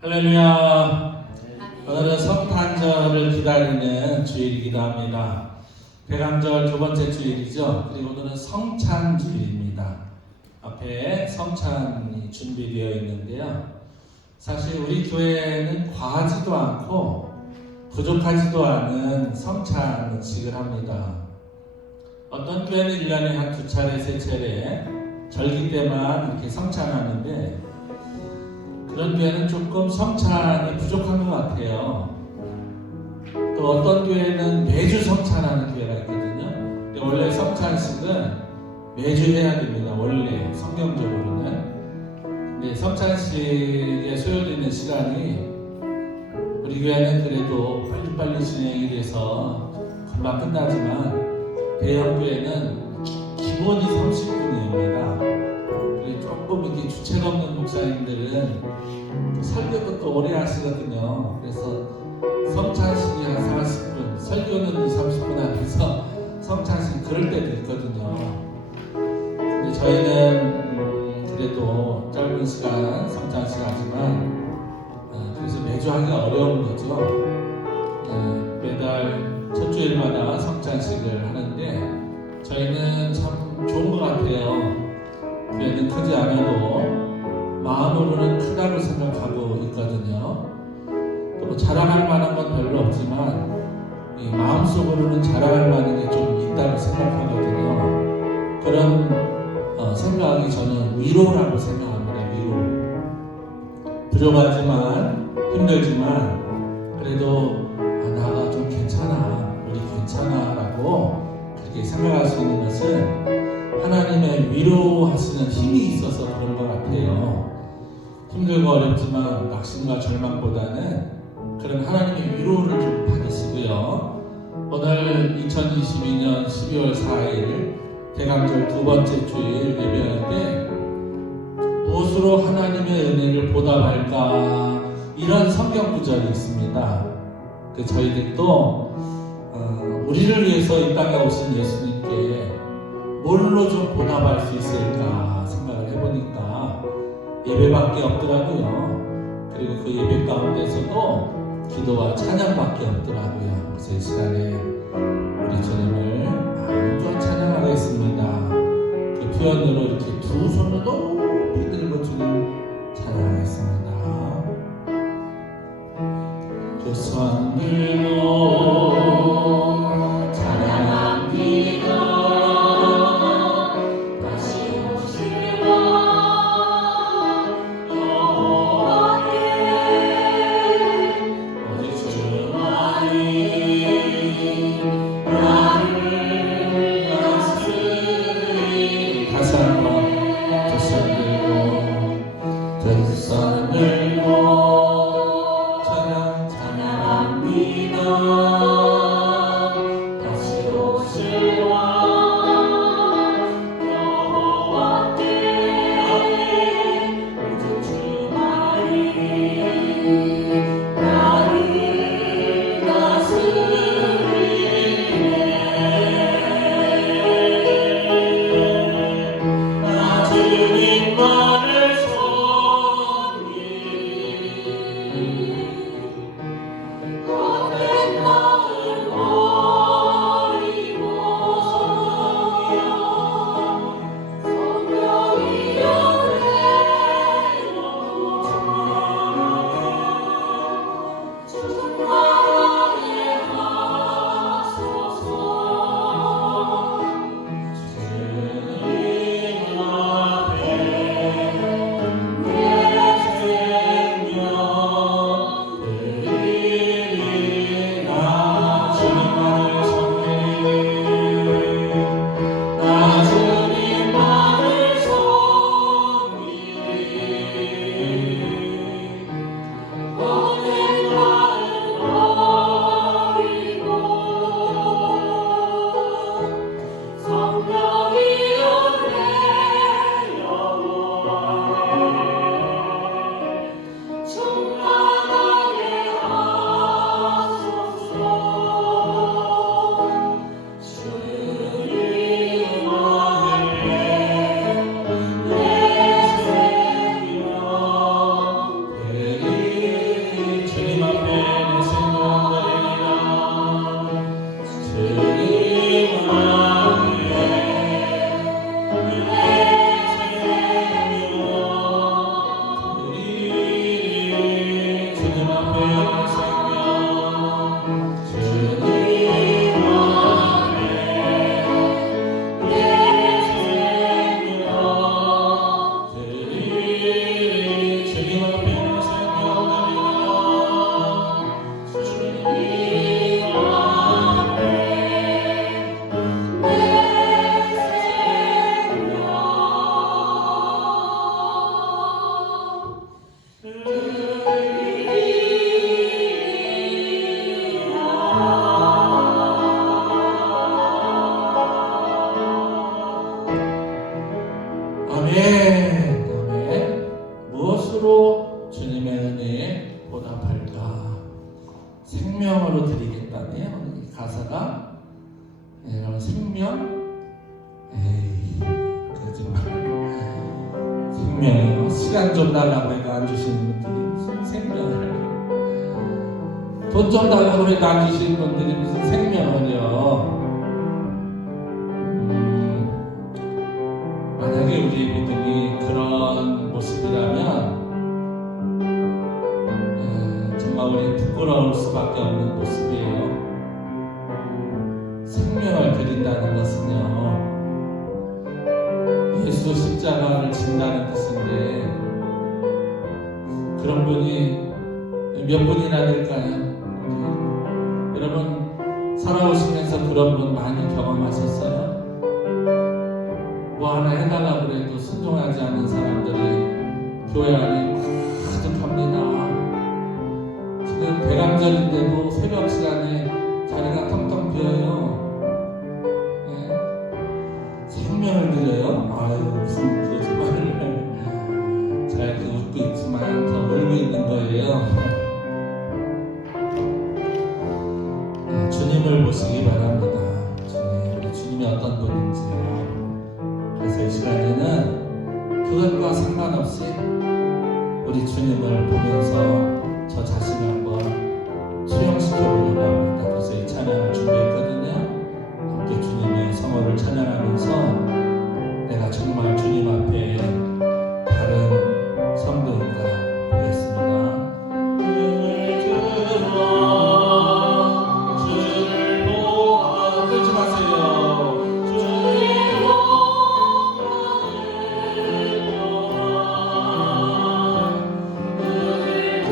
할렐루야. 오늘은 성탄절을 기다리는 주일이기도 합니다. 대강절 두 번째 주일이죠. 그리고 오늘은 성찬주일입니다. 앞에 성찬이 준비되어 있는데요. 사실 우리 교회는 과하지도 않고 부족하지도 않은 성찬 음식을 합니다. 어떤 교회는 1년에 한 2차례, 3차례 절기 때만 이렇게 성찬하는데 그런 교회는 조금 성찬이 부족한 것 같아요. 또 어떤 교회는 매주 성찬하는 교회가 있거든요. 근데 원래 성찬식은 매주 해야 됩니다. 원래 성경적으로는. 근데 성찬식에 소요되는 시간이 우리 교회는 그래도 빨리빨리 진행이 돼서 금방 끝나지만 대형 교회는 기본이 30분입니다. 조금 이렇게 주체가 없는 목사님들은 또 설교도 또 오래 하시거든요. 그래서 성찬식이 한 40분, 설교는 2, 30분 하면서 성찬식 그럴 때도 있거든요. 근데 저희는 그래도 짧은 시간 성찬식 하지만 그래서 매주 하기가 어려운 거죠. 매달 첫 주일마다 성찬식을 하는데 저희는 참 좋은 것 같아요. 교회는 크지 않아도 마음으로는 크다고 생각하고 있거든요. 또 자랑할 만한 건 별로 없지만 이 마음속으로는 자랑할 만한 게 좀 있다고 생각하거든요. 그런 생각이 저는 위로라고 생각합니다. 위로. 부족하지만 힘들지만 그래도 나가 좀 괜찮아, 우리 괜찮아 라고 그렇게 생각할 수 있는 것은 하나님의 위로하시는 힘이 있어서 그런 것 같아요. 힘들고 어렵지만 낙심과 절망보다는 그런 하나님의 위로를 좀 받으시고요. 오늘 2022년 12월 4일 대강절 두 번째 주일 예배할 때 무엇으로 하나님의 은혜를 보답할까 이런 성경 구절이 있습니다. 저희들도 우리를 위해서 이 땅에 오신 예수님께 뭘로 좀 보답할 수 있을까 생각을 해보니까 예배밖에 없더라고요. 그리고 그 예배 가운데서도 기도와 찬양밖에 없더라고요. 그래서 이 시간에 우리 주님을 마음껏 찬양하겠습니다. 그 표현으로 이렇게 두 손을 높이 들고 주님 찬양하겠습니다. 두 손 들고 앞에 생명 주님 앞에 내 생명 드리리 주님 앞에 내 생명 드리라 주님 앞에 내 아멘, 아멘. 무엇으로 주님의 은혜에 보답할까? 생명으로 드리겠다네요. 이 가사가 여러분 생명? 에이, 거짓말. 생명이요. 시간 좀 달라고 해도 안 주시는 분들이 무슨 생명을? 돈 좀 달라고 해도 안 주시는 분들이 무슨 생명을요? 만약에 우리의 믿음이 그런 모습이라면 정말 우리 부끄러울 수밖에 없는 모습이에요. 생명을 드린다는 것은요, 예수 십자가를 진다는 뜻인데 그런 분이 몇 분이나 될까요? 여러분 살아오시면서 그런 분 많이 경험하셨어요? 뭐 하나 해달라고 해도 순종하지 않는 사람들이 교회 안에 가득합니다. 지금 대감절인데도 새벽 시간에 자리가 텅텅 비어요. 네. 생명을 드려요? 아유 무슨 거짓말을. 잘 웃고 있지만 더 울고 있는 거예요. 네, 주님을 보시기 바랍니다. 우리 주님이 어떤 분인지요. 그래서 이 시간에는 그것과 상관없이 우리 주님을 보면서 저 자신을 한번 수용시켜 보려고 합니다. 그래서 이 찬양을 준비했거든요. 함께 주님의 성호를 찬양하면서 내가 정말 주님 앞에 다른 성도인가 보겠습니다. 눈을 들어 주를 보아 끊지 마세요. 주를 보아 눈을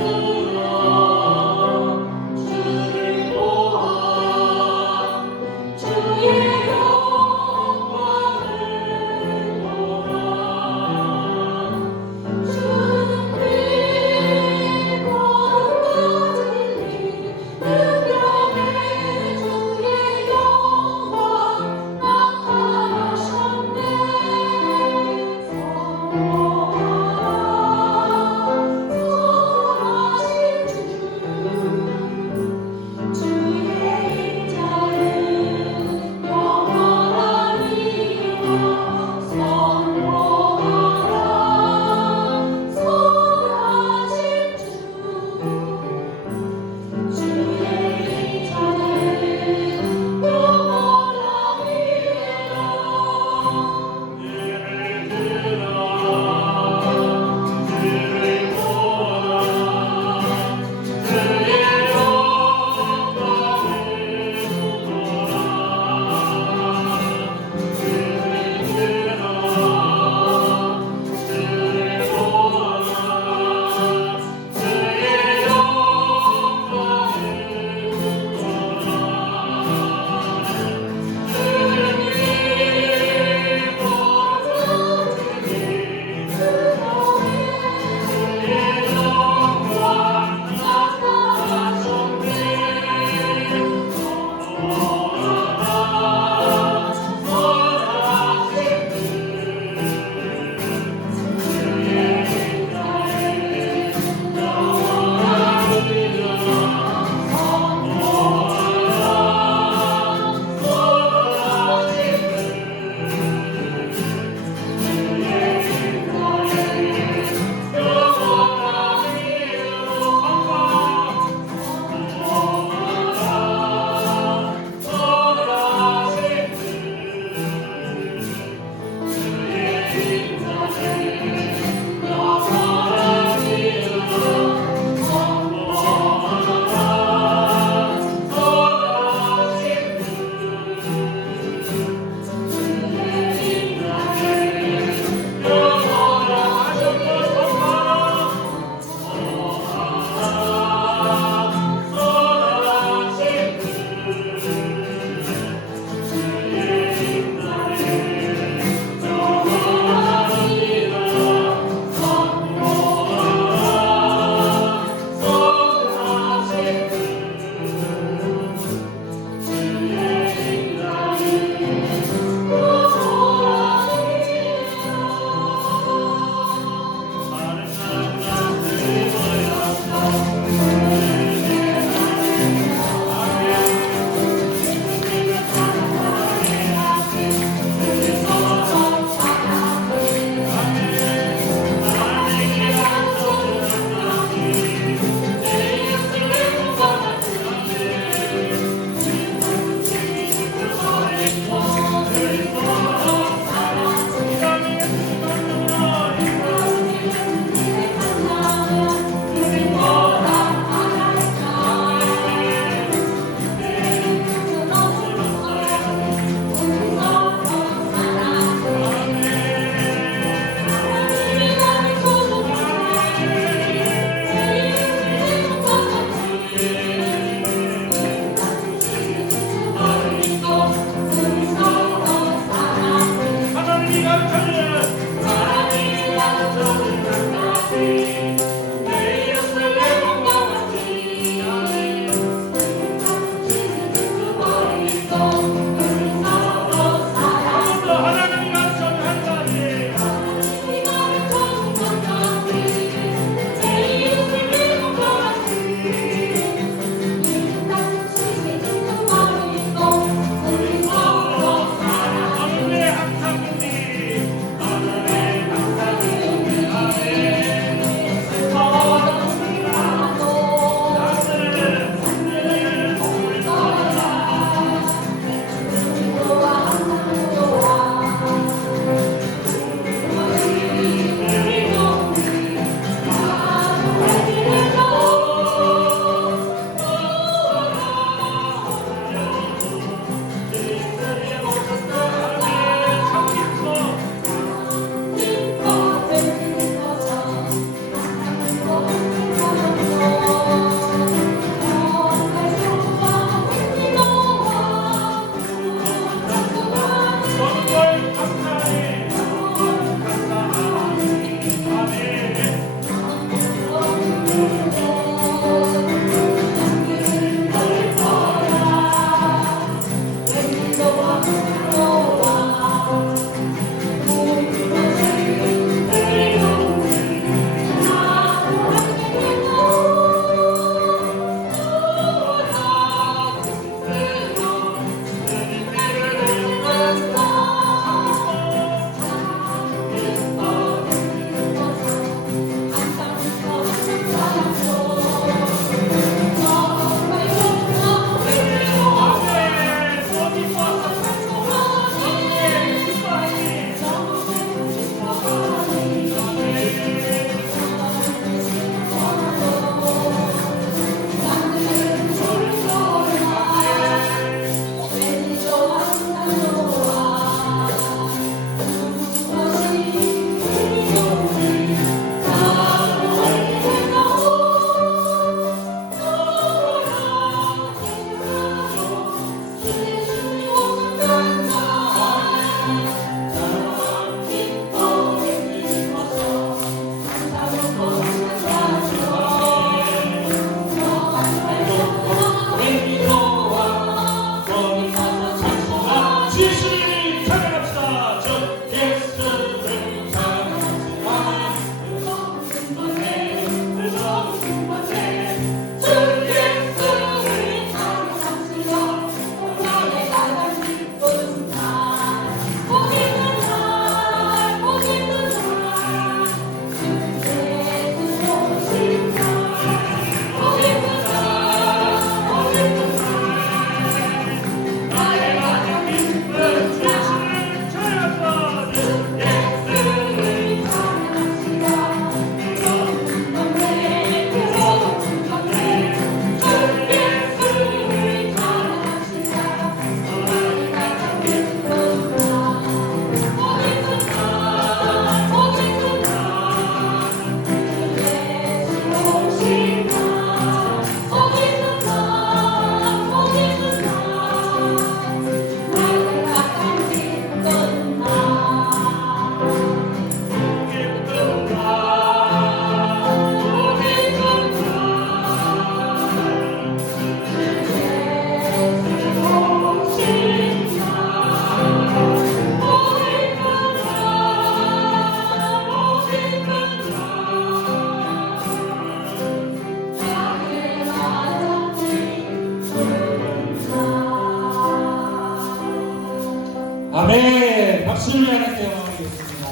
아멘. 박수를 하나께 영광하겠습니다.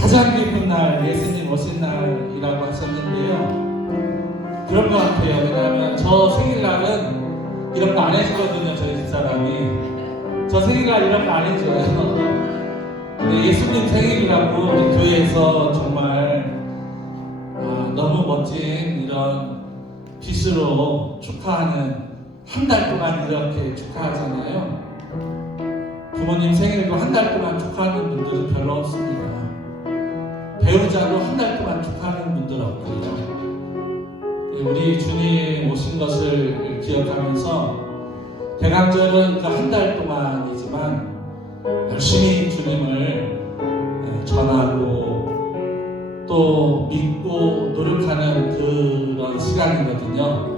가장 기쁜 날, 예수님 오신 날이라고 하셨는데요. 그런 것 같아요. 왜냐하면 저 생일날은 이런 거 안 해주거든요. 저희 집사람이. 저 생일날 이런 거 안 해줘요. 근데 예수님 생일이라고 우리 교회에서 정말 너무 멋진 이런 빛으로 축하하는, 한 달 동안 이렇게 축하하잖아요. 부모님 생일도 한 달 동안 축하하는 분들은 별로 없습니다. 배우자도 한 달 동안 축하하는 분들 없고요. 우리 주님 오신 것을 기억하면서 대강절은 한 달 동안이지만 열심히 주님을 전하고 또 믿고 노력하는 그런 시간이거든요.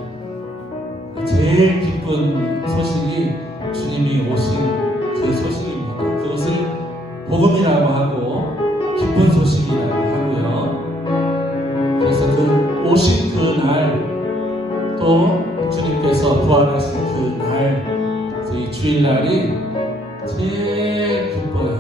제일 기쁜 소식이 주님이 오신 그 소식입니다. 그것을 복음이라고 하고 기쁜 소식이라고 하고요. 그래서 그 오신 그 날, 또 주님께서 부활하신 그 날, 이 주일날이 제일 기뻐요.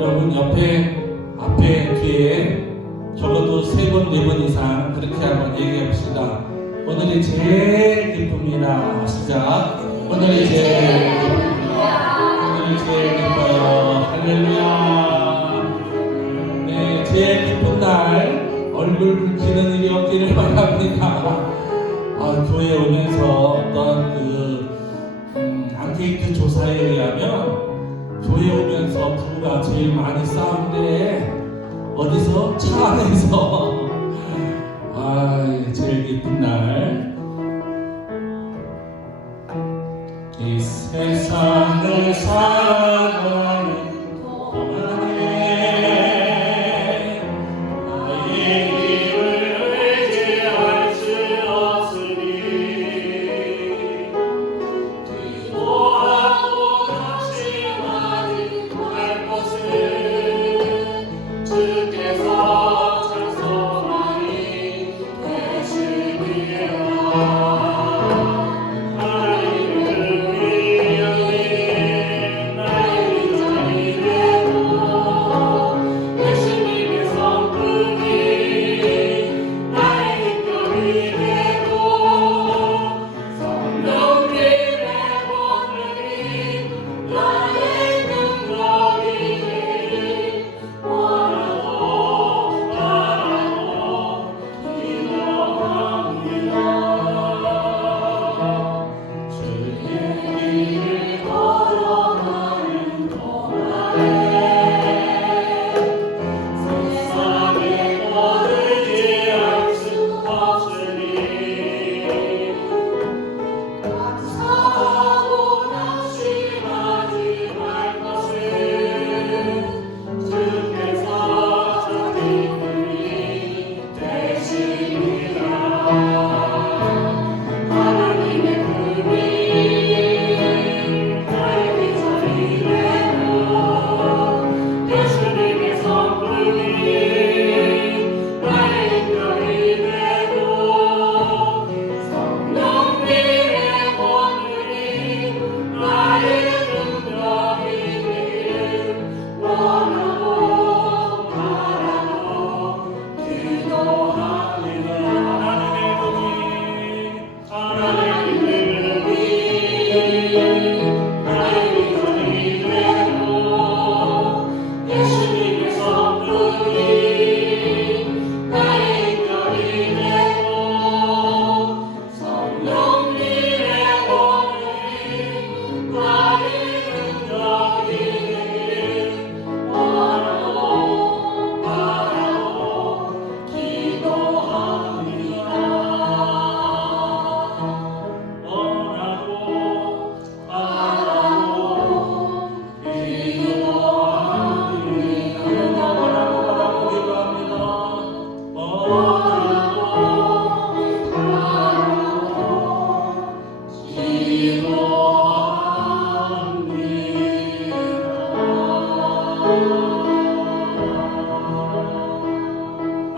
여러분 앞에 뒤에 적어도 3번, 4번 이상 그렇게 한번 얘기해봅시다. 오늘이 제일 기쁩니다. 시작. 오늘이 제일 기쁩니다. 오늘이 제일 기뻐요. 할렐루야. 네, 제일 기쁜 날 얼굴 붉히는 일이 없기를 바랍니다. 교회에 오면서 어떤 앙케이트 조사에 의하면 교회에 오면서 부부가 제일 많이 싸운데 어디서? 차 안에서. 제일 기쁜 날, 이 세상을 살아가는 동안에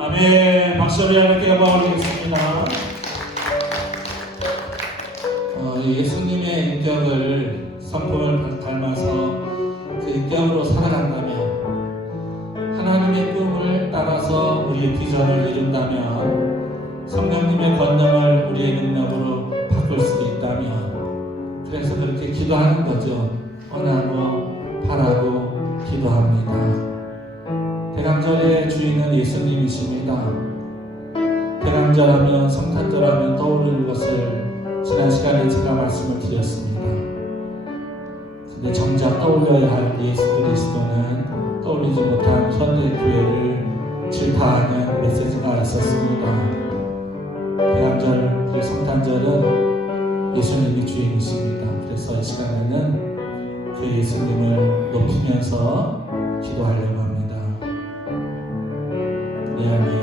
아멘. 박수 한번 함께 영광드리겠습니다. 예수님의 인격을 성품을 닮아서 그 인격으로 살아간다면, 하나님의 꿈을 따라서 우리의 비전을 이룬다면, 성령님의 권능을 우리의 능력으로 바꿀 수 있다면, 그래서 그렇게 기도하는 거죠. 원하고 바라고 기도합니다. 대강절의 주인은 예수님이십니다. 대강절하면, 성탄절하면 떠오르는 것을 지난 시간에 제가 말씀을 드렸습니다. 근데 정작 떠올려야 할 예수 그리스도는 떠올리지 못한 현대 교회를 질타하는 메시지가 있었습니다. 대강절, 그리고 성탄절은 예수님이 주인이십니다. 그래서 이 시간에는 그 예수님을 높이면서 기도하려고 합니다. 내 안에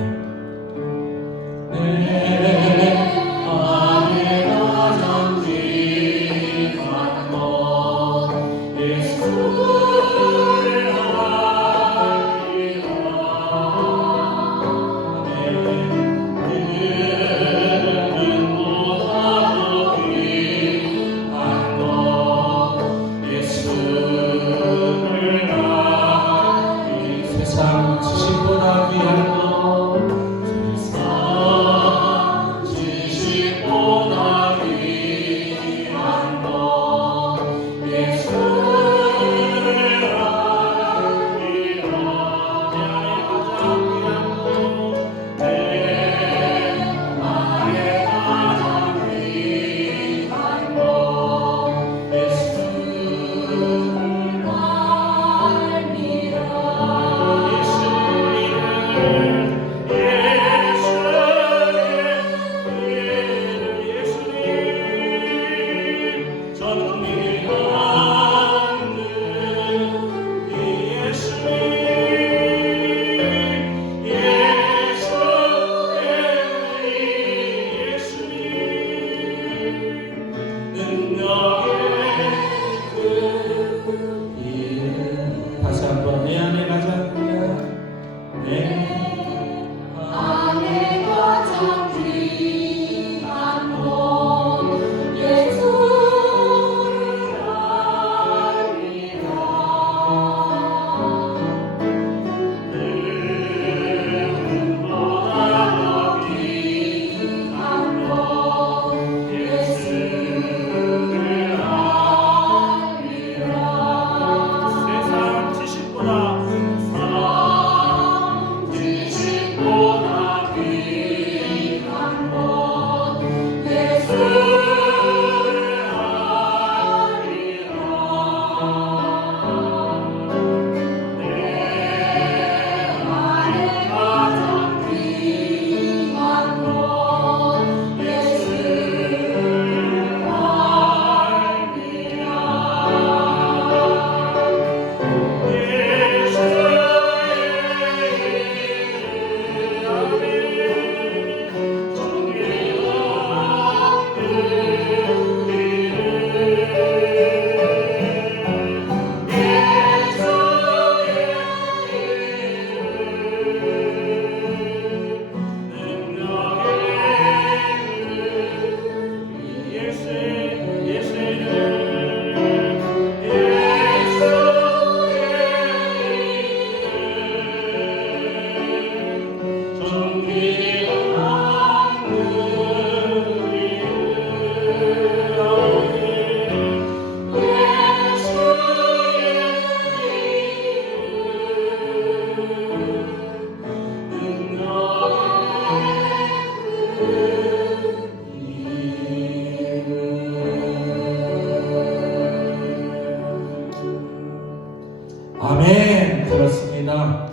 아멘. 그렇습니다.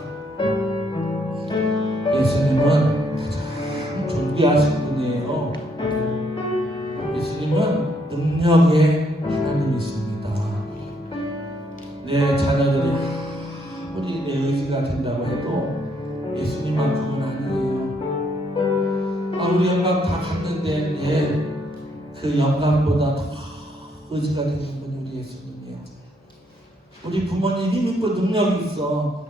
예수님은 가장 존귀하신 분이에요. 예수님은 능력의 하나님이십니다. 내 자녀들이 아무리 내 의지가 된다고 해도 예수님만큼은 아니에요. 우리 영광 다 갔는데 그 영광보다 더 의지가 되는 분이 우리 예수님이에요. 우리 부모님 힘 있고 능력이 있어.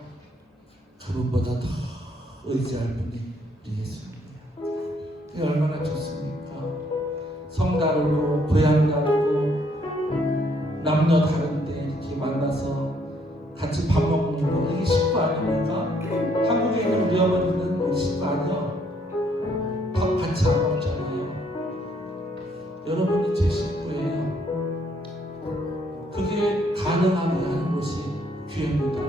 그분보다 더 의지할 분이 우리 예수님이에요. 그게 얼마나 좋습니까? 성 다르고 고향 다르고 남녀 다른데 이렇게 만나서 같이 밥 먹는 거 이게 식구 아닙니까? 한국에 있는 우리 어머니는 우리 식구 아니요. 밥 같이 안 먹잖아요. 여러분이 제 식구예요. 그게 가능하게 하는 것이 귀합니다.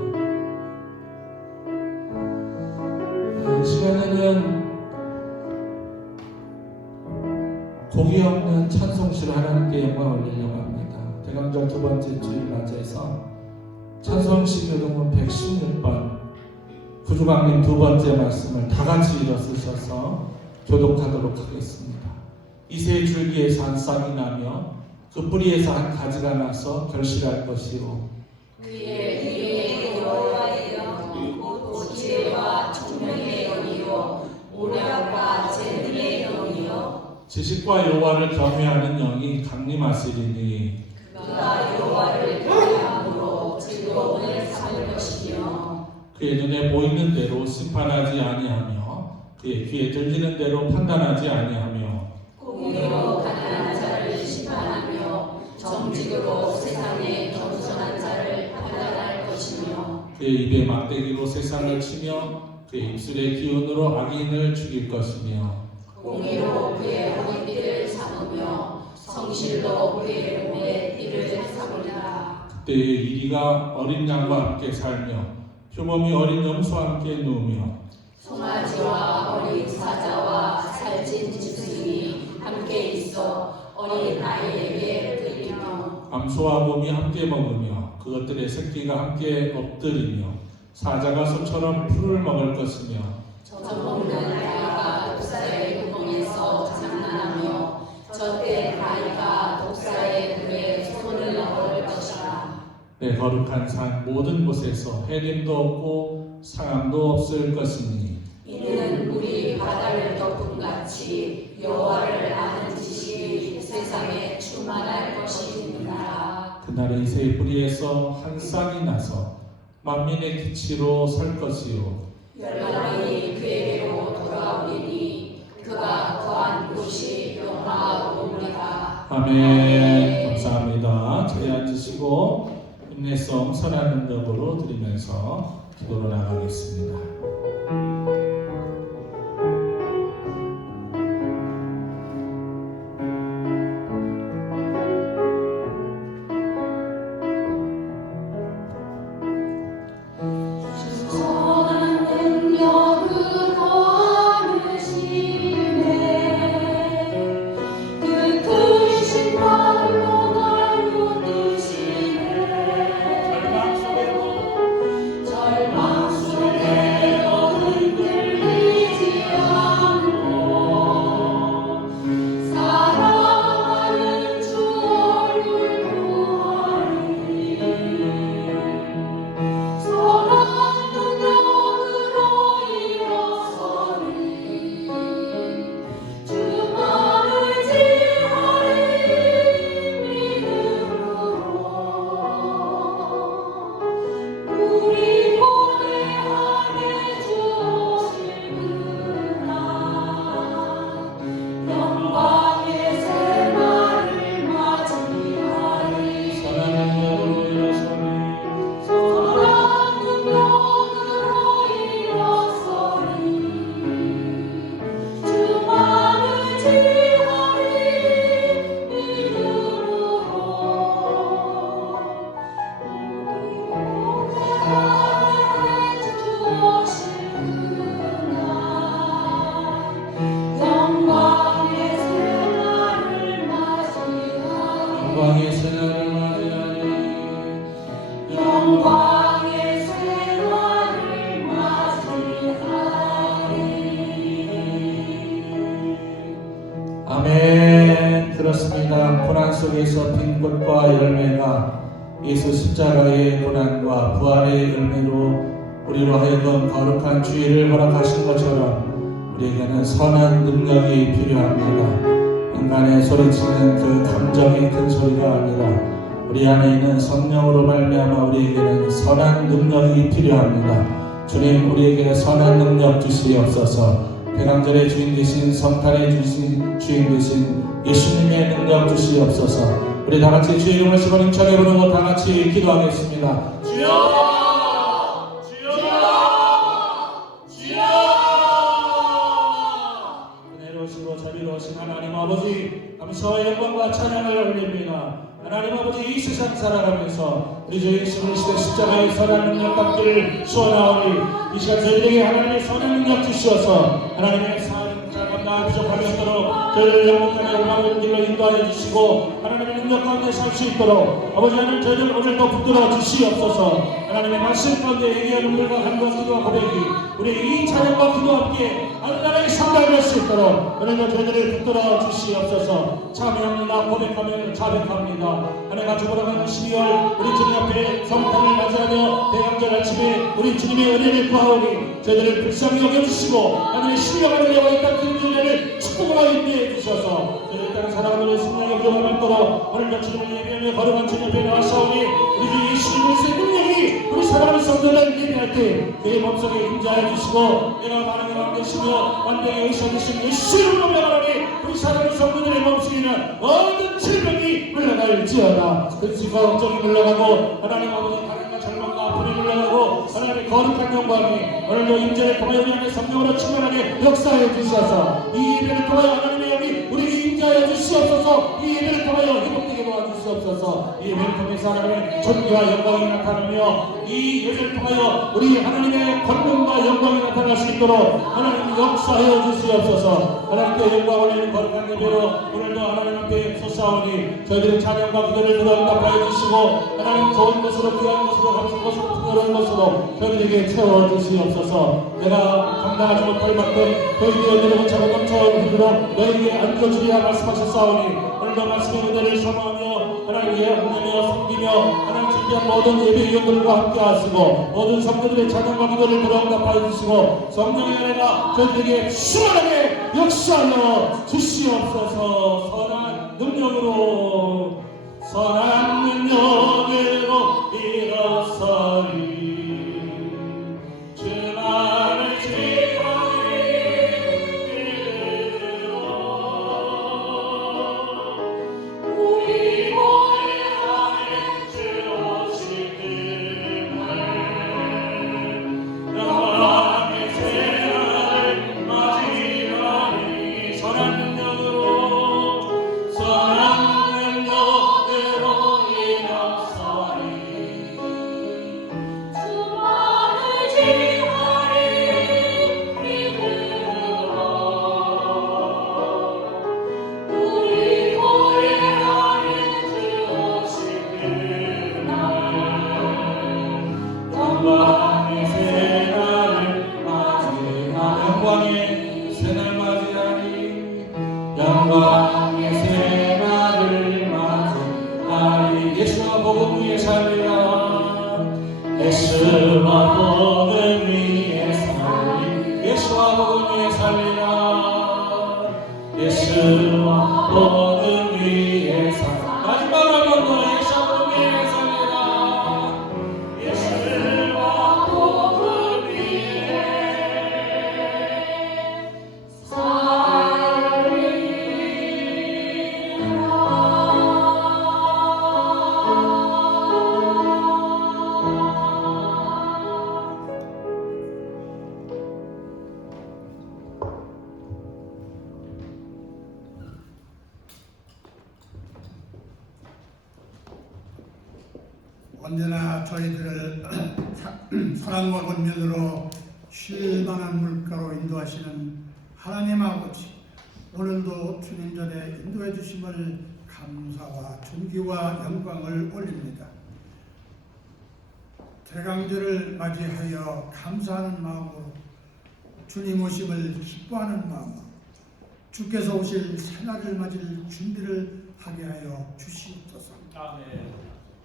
이 시간에는 곡이 없는 찬송시를 하나님께 영광 올리려고 합니다. 대강절 두 번째 주일 맞이해서 찬송시 교동문 116번 구주강림 두 번째 말씀을 다 같이 일어서셔서 교독하도록 하겠습니다. 이새 줄기에서 한 싹이 나며 그 뿌리에서 한 가지가 나서 결실할 것이요 그의 위에 여호와의 영 곧 지혜와 총명의 영이요 오략과 재능의 영이요 지식과 여호와를 경외하는 영이 강림하시리니 그가 여호와를 경외함으로 즐거움을 삼을 것이며 그의 눈에 보이는 대로 심판하지 아니하며 그의 귀에 들리는 대로 판단하지 아니하며 공의로 가난한 자를 심판하며 정직으로 세상에 겸손한 자를 판단할 것이며 그의 입에 막대기로 세상을 치며 그의 입술의 기운으로 악인을 죽일 것이며 공의로 그의 허리띠를 삼으며 성실로 그의 몸에 띠를 삼으리라. 그때의 이리가 어린 양과 함께 살며 표범이 어린 염소와 함께 누우며 송아지와 어린 사자와 살찐 짐승이 함께 있어 어린 아이에게 들리며 암소와 곰이 함께 먹으며 그것들의 새끼가 함께 엎드리며 사자가 소처럼 풀을 먹을 것이며 젖먹는 아이가 독사의 구멍에서 장난하며 젖된 아이가 독사의 굴에 손을 넣을 것이라. 내 거룩한 산 모든 곳에서 해림도 없고 상함도 없을 것이니 이는 우리 바다를 덮음같이 여호와를 아는 지식이 세상에 충만할 것입니다. 그날에 이새의 뿌리에서 한 싹이 나서 만민의 기치로 설 것이요 열방이 그에게로 돌아오리니 그가 거한 곳이 영화로우리라. 아멘. 감사합니다. 자리에 앉으시고 인내성 선한 능력으로 드리면서 기도로 나가겠습니다. 영광의 새날을 맞이하니 영광의 새날을 맞이하니. 아멘. 들었습니다. 고난 속에서 핀 꽃과 열매가 예수 십자가의 고난과 부활의 열매로 우리로 하여금 거룩한 주일을 허락하신 것처럼 우리에게는 선한 능력이 필요합니다. 인간의 소리치는 그 감정의 큰 소리가 아니라 우리 안에 있는 성령으로 말미암아 우리에게는 선한 능력이 필요합니다. 주님 우리에게 선한 능력 주시옵소서. 대강절의 주인 되신 성탄의 주인 되신 예수님의 능력 주시옵소서. 우리 다같이 주의 이름을 시번 힘차게 부르고 다같이 기도하겠습니다. 주여! 주여! 주여! 은혜로우시고 자비로우신 하나님 아버지, 감사와 영광과 찬양을 올립니다. 하나님 아버지, 이 세상 살아가면서 우리 주 예수 그리스도의 십자가의 선한 능력 받기를 소원하오니 이 시간 저희에게 하나님의 선한 능력 주시어서 하나님의 삶 살아간다 부족함이 없도록 저희를 영원까지 올바른 길로 인도하여 주시고 하나님의 능력 가운데 살 수 있도록 아버지 하나님 저희를 오늘도 붙들어 주시옵소서. 하나님의 말씀 가운데 얘기하는 눈물과 간과 기도와 고백이 우리 이 찬양과 기도와 함께 하나님의 상달할 수 있도록 오늘도 저희들을 붙들어 주시옵소서. 참여합니다. 고백하며 자백합니다. 한 해가 죽어가는 12월 우리 주님 앞에 성탄을 맞이하며 대강절 아침에 우리 주님의 은혜를 구하오니 저희들을 불쌍히 여겨주시고 하나님의 신령한 은혜와 이 땅 기름 은혜를 축복하여 인도해 주셔서 저희들 땅을 살아가는 승리의 영광을 받도록 오늘도 주님을 예배하며 거룩한 주님 앞에 나와사오니 우리 주 예수 그리스도의 능력이 우리 사랑하는 성도를 예배할 때 그의 몸속에 임자해 주시고 내가 많은 영광 되시며 완전히 의사 되신 예수를 명하노니 우리 사랑하는 성도들의 몸속에는 모든 질병이 물러갈지어다. 근심과 걱정이 물러가고 하나님 아버지 가난과 절망과 아픔이 물러가고 하나님의 거룩한 영광이 오늘도 임재를 통하여 우리 안에 성령으로 충만하게 역사해 주셔서 이 예배를 통하여 하나님의 영이 우리 임재하여 주시옵소서. 이 예배를 통하여 회복되게 도와주시옵소서. 이 예배를 통해서 하나님의 존귀와 영광이 나타나며 이 예배를 통하여 우리 하나님의 권능과 영광이 나타날 수 있도록 하나님 역사하여 주시옵소서. 하나님께 영광 올리는 거룩한 예배로 오늘도 하나님 앞에 솟아오니 저희들의 찬양과 기도를 응답하여 주시고 하나님 좋은 것으로 귀한 것으로 값진 것으로 풍요로운 것으로 저희들에게 채워주시옵소서. 내가 감당하지 못할 만큼 너희에게 은혜로 차고 넘쳐온 힘으로 너희에게 안겨주리라 말씀하셨사오니 오늘도 말씀의 은혜를 선호하며 하나님께 헌내며 섬기며 하나님 준비한 모든 예배 위원들과 함께 하시고 모든 성도들의 찬양과 기도를 응답하여 주시고 성령의 은혜가 저희들에게 충만하게 역사하여 주시옵소서. 선한 능력으로 일어서리 주만을 지하리 우리 모두의 하늘 주 오실 날 영광의 새날을 맞이하리 선한 능력으로 주만을 지하리 믿음으로 우리 모두의 하늘 주 오실 날 영광의 새날을 맞이하리 영광의 새날 맞이하리 영광의 새날을 맞이하리 예수와 복음 위에 살리라 예수와 복음 위에 살리 예수와 복음 위에 살리라 예수와 복음 위에 살리라 마지막으로 한번더 예수와 복음 위에 살리라 예수와 복음 위에 언제나 저희들을 사랑 먹은 면으로 쉴만한 물가로 인도하시는 하나님 아버지, 오늘도 주님 전에 인도해 주심을 감사와 존귀와 영광을 올립니다. 대강절을 맞이하여 감사하는 마음으로 주님 오심을 기뻐하는 마음으로 주께서 오실 새날을 맞을 준비를 하게 하여 주시옵소서. 아멘.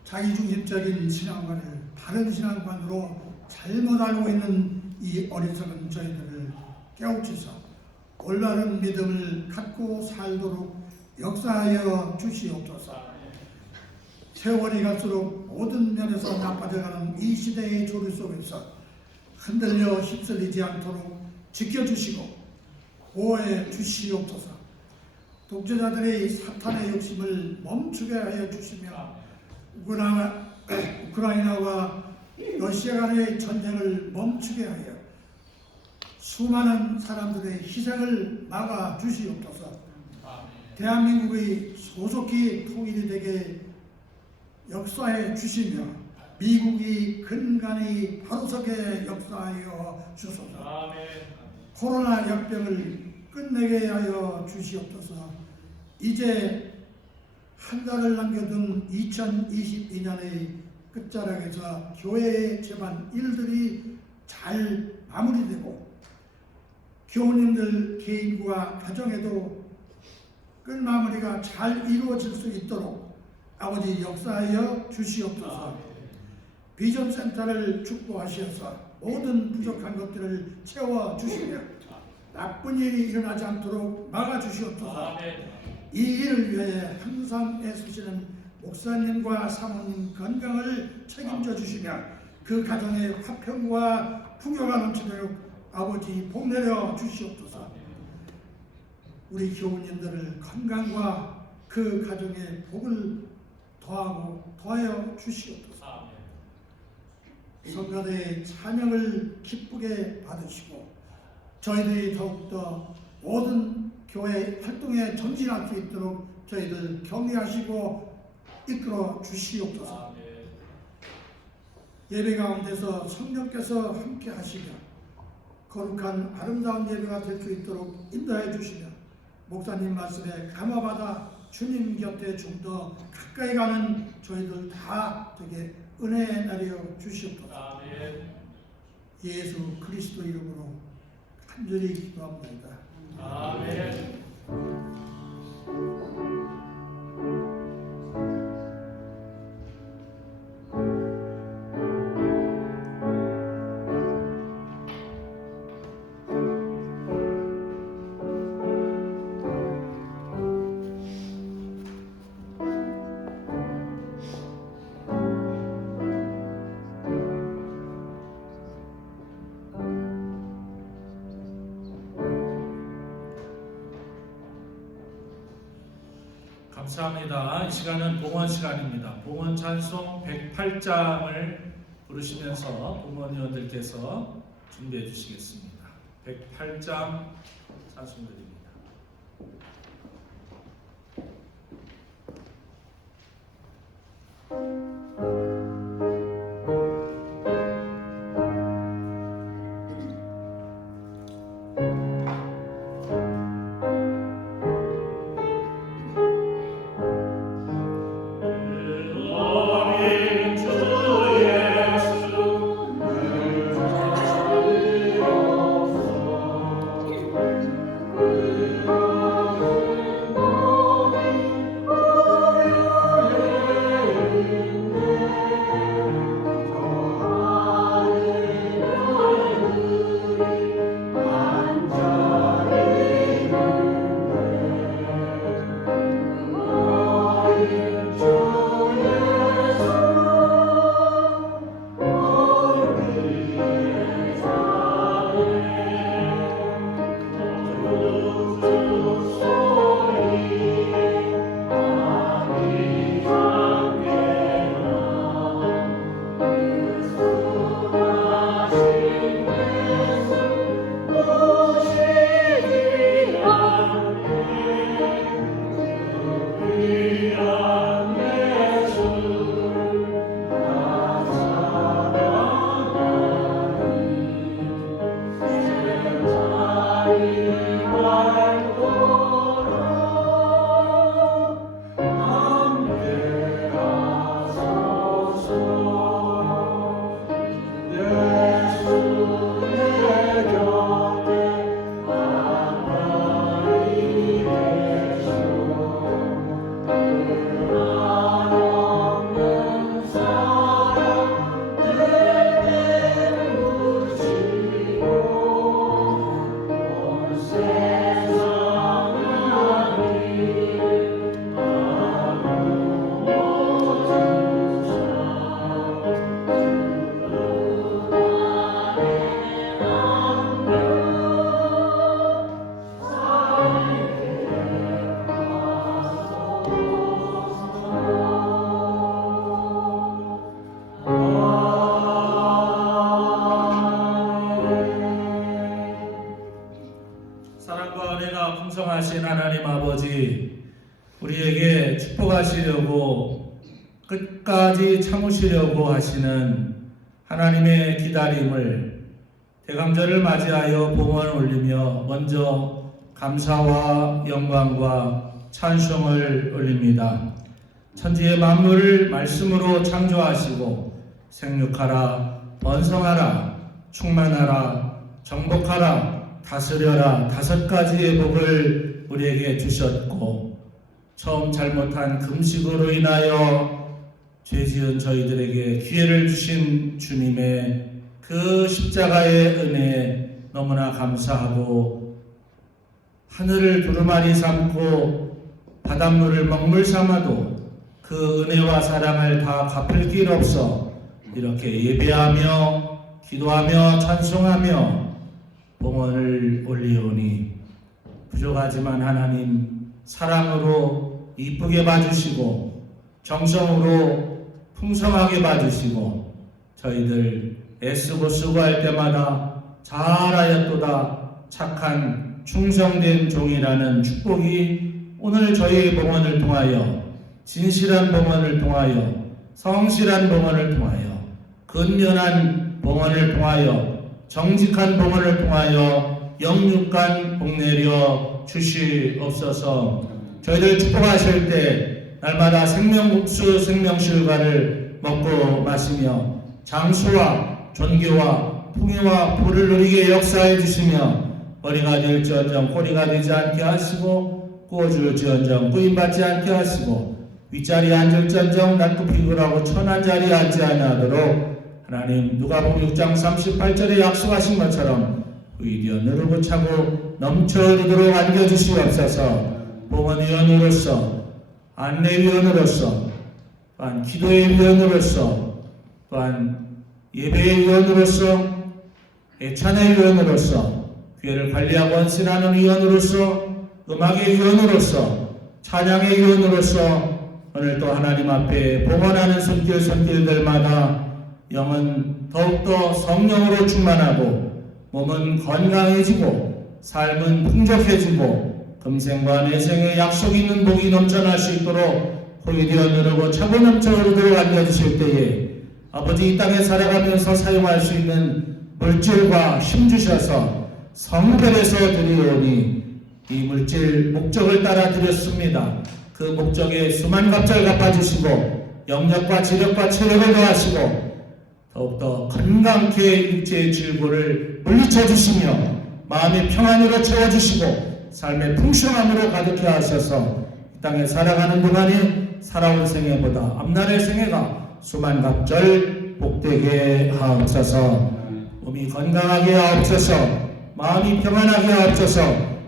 자기중심적인 신앙관을 다른 신앙관으로 잘못 알고 있는 이 어리석은 저희들을 깨우치사 올바른 믿음을 갖고 살도록 역사하여 주시옵소서. 세월이 갈수록 모든 면에서 나빠져가는 이 시대의 조류 속에서 흔들려 휩쓸리지 않도록 지켜주시고 보호해 주시옵소서. 독재자들의 사탄의 욕심을 멈추게 하여 주시며 우크라이나와 러시아 간의 전쟁을 멈추게 하여 수많은 사람들의 희생을 막아 주시옵소서. 대한민국의 소속히 통일이 되게 역사해 주시며 미국이 근간히 바로서게 역사하여 주소서. 코로나 역병을 끝내게 하여 주시옵소서. 이제 한 달을 남겨둔 2022년의 끝자락에서 교회의 제반 일들이 잘 마무리되고 교우님들 개인과 가정에도 끝마무리가 잘 이루어질 수 있도록 아버지 역사하여 주시옵소서. 비전센터를 축복하셔서 모든 부족한 것들을 채워주시며 나쁜 일이 일어나지 않도록 막아주시옵소서. 이 일을 위해 항상 애쓰시는 목사님과 사모님 건강을 책임져 주시며 그 가정의 화평과 풍요가 넘치도록 아버지 복 내려 주시옵소서. 우리 교우님들을 건강과 그 가정의 복을 더하여 주시옵소서. 성가대의 찬양을 기쁘게 받으시고 저희들이 더욱더 모든 교회 활동에 전진할 수 있도록 저희들 격려하시고 이끌어 주시옵소서. 예배 가운데서 성령께서 함께 하시며 거룩한 아름다운 예배가 될 수 있도록 인도해 주시며 목사님 말씀에 감화받아 주님 곁에 좀 더 가까이 가는 저희들 다 되게 은혜 내려 주시옵소서. 예수 그리스도 이름으로 간절히 기도합니다. 아멘. 감사합니다. 이 시간은 봉헌 시간입니다. 봉헌 찬송 108장을 부르시면서 봉헌위원들께서 준비해 주시겠습니다. 108장 찬송드립니다. 사랑과 은혜가 풍성하신 하나님 아버지, 우리에게 축복하시려고 끝까지 참으시려고 하시는 하나님의 기다림을 대강절을 맞이하여 봉헌 올리며 먼저 감사와 영광과 찬송을 올립니다. 천지의 만물을 말씀으로 창조하시고 생육하라, 번성하라, 충만하라, 정복하라, 다스려라, 5가지의 복을 우리에게 주셨고, 처음 잘못한 금식으로 인하여 죄지은 저희들에게 기회를 주신 주님의 그 십자가의 은혜에 너무나 감사하고, 하늘을 두루마리 삼고 바닷물을 먹물 삼아도 그 은혜와 사랑을 다 갚을 길 없어 이렇게 예배하며 기도하며 찬송하며 봉헌을 올리오니, 부족하지만 하나님 사랑으로 이쁘게 봐주시고 정성으로 풍성하게 봐주시고 저희들 애쓰고 수고할 때마다 잘하였도다 착한 충성된 종이라는 축복이 오늘 저희의 봉헌을 통하여, 진실한 봉헌을 통하여, 성실한 봉헌을 통하여, 근면한 봉헌을 통하여, 정직한 봉헌을 통하여 영육간 복내려 주시옵소서. 저희들 축복하실 때 날마다 생명국수 생명실과를 먹고 마시며 장수와 존귀와 풍요와 부를 누리게 역사해 주시며, 머리가 될지언정 꼬리가 되지 않게 하시고 구워줄지언정 구임받지 않게 하시고, 윗자리에 앉을지언정 낮고 비굴하고 천한 자리에 앉지 아니하도록 하나님 누가복음 6장 38절에 약속하신 것처럼 의리어 누르고 차고 넘쳐 흐르도록 안겨주시옵소서. 봉헌위원으로서, 안내위원으로서, 또한 기도의 위원으로서, 또한 예배의 위원으로서, 애찬의 위원으로서, 교회를 관리하고 헌신하는 위원으로서, 음악의 위원으로서, 찬양의 위원으로서 오늘 또 하나님 앞에 봉헌하는 손길들마다 영은 더욱더 성령으로 충만하고 몸은 건강해지고 삶은 풍족해지고 금생과 내생의 약속 있는 복이 넘쳐날 수 있도록 호의되어 누르고 차고 넘쳐 흐르도록 알려주실 때에 아버지 이 땅에 살아가면서 사용할 수 있는 물질과 힘 주셔서 성별해서 드리오니 이 물질 목적을 따라 드렸습니다. 그 목적에 수만 갑절 갚아주시고 영력과 지력과 체력을 더하시고 더욱더 건강케 육체의 질고를 물리쳐 주시며 마음의 평안으로 채워주시고 삶의 풍성함으로 가득해 하셔서 이 땅에 살아가는 동안에 살아온 생애보다 앞날의 생애가 수만 갑절 복되게 하옵소서. 몸이 건강하게 하옵소서. 마음이 평안하게 하옵소서.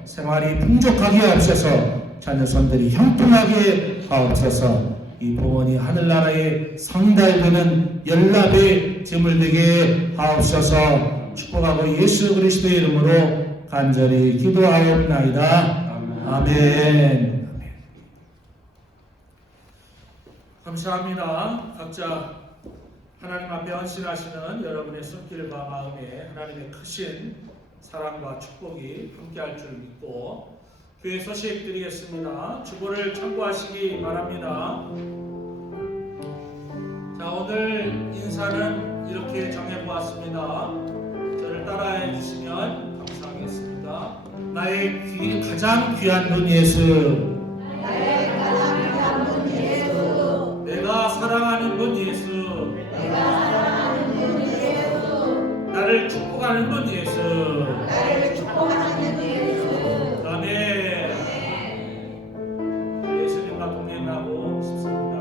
생활이 풍족하게 하옵소서. 자녀손들이 형통하게 하옵소서. 이 봉헌이 하늘나라의 상달되는 연락의 제물 되게 하옵소서. 축복하고 예수 그리스도의 이름으로 간절히 기도하옵나이다. 아멘. 감사합니다. 각자 하나님 앞에 헌신하시는 여러분의 손길과 마음에 하나님의 크신 사랑과 축복이 함께할 줄 믿고 교회 소식 드리겠습니다. 주보를 참고하시기 바랍니다. 자, 오늘 인사는 이렇게 정해보았습니다. 저를 따라해 주시면 감사하겠습니다. 나의 가장 귀한 분 예수, 내가 사랑하는 분 예수, 나를 축복하는 분 예수, 아멘. 예수님과 동행하고 싶습니다.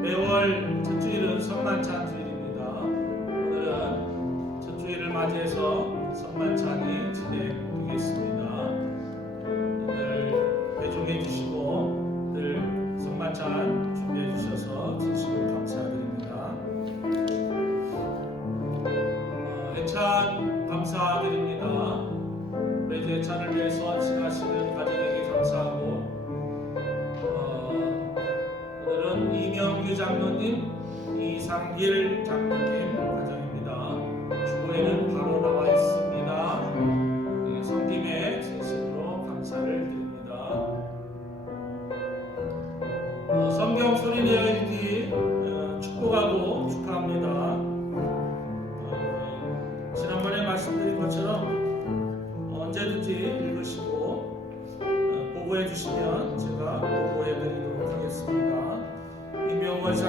매월 첫 주일은 성만찬 주일입니다. 오늘은 첫 주일을 맞이해서 성만찬이 진행되겠습니다. 늘 배종해 주시고 늘 성만찬 준비해 주셔서 진심으로 감사드립니다. 애찬 감사드립니다. 우리 애찬을 위해서 헌신하시는 가정에게 감사하고, 오늘은 이명규 장로님, 이상길 장로님 가정입니다. 주보에는 바로 나와 있습니다. 섬김에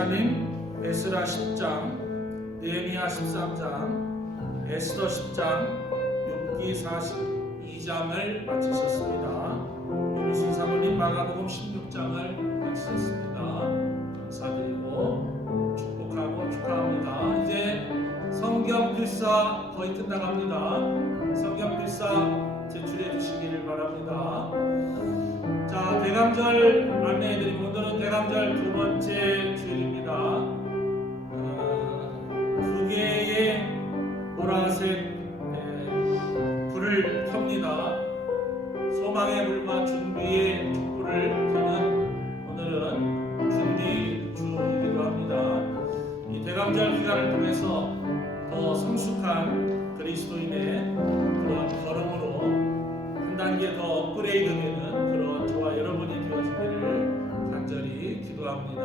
목사님 에스라 10장, 느헤미야 13장, 에스더 10장, 욥기 42장을 마치셨습니다. 유미순 사모님 마가복음 16장을 마치셨습니다. 감사드리고 축복하고 축하합니다. 이제 성경 필사 거의 끝나갑니다. 성경 필사 제출해 주시기를 바랍니다. 자, 대감절 안내해드리고, 오늘은 대감절 두 번째 주일입니다. 두 개의 보라색 불을 켭니다. 소망의 불과 준비의 촛불을 켜는 오늘은 준비 주이기도 합니다. 이 대감절 기간을 통해서 더 성숙한 그리스도인의 그런 걸음으로 한 단계 더 업그레이드되는 그런 저와 여러분이 되어지기를 간절히 기도합니다.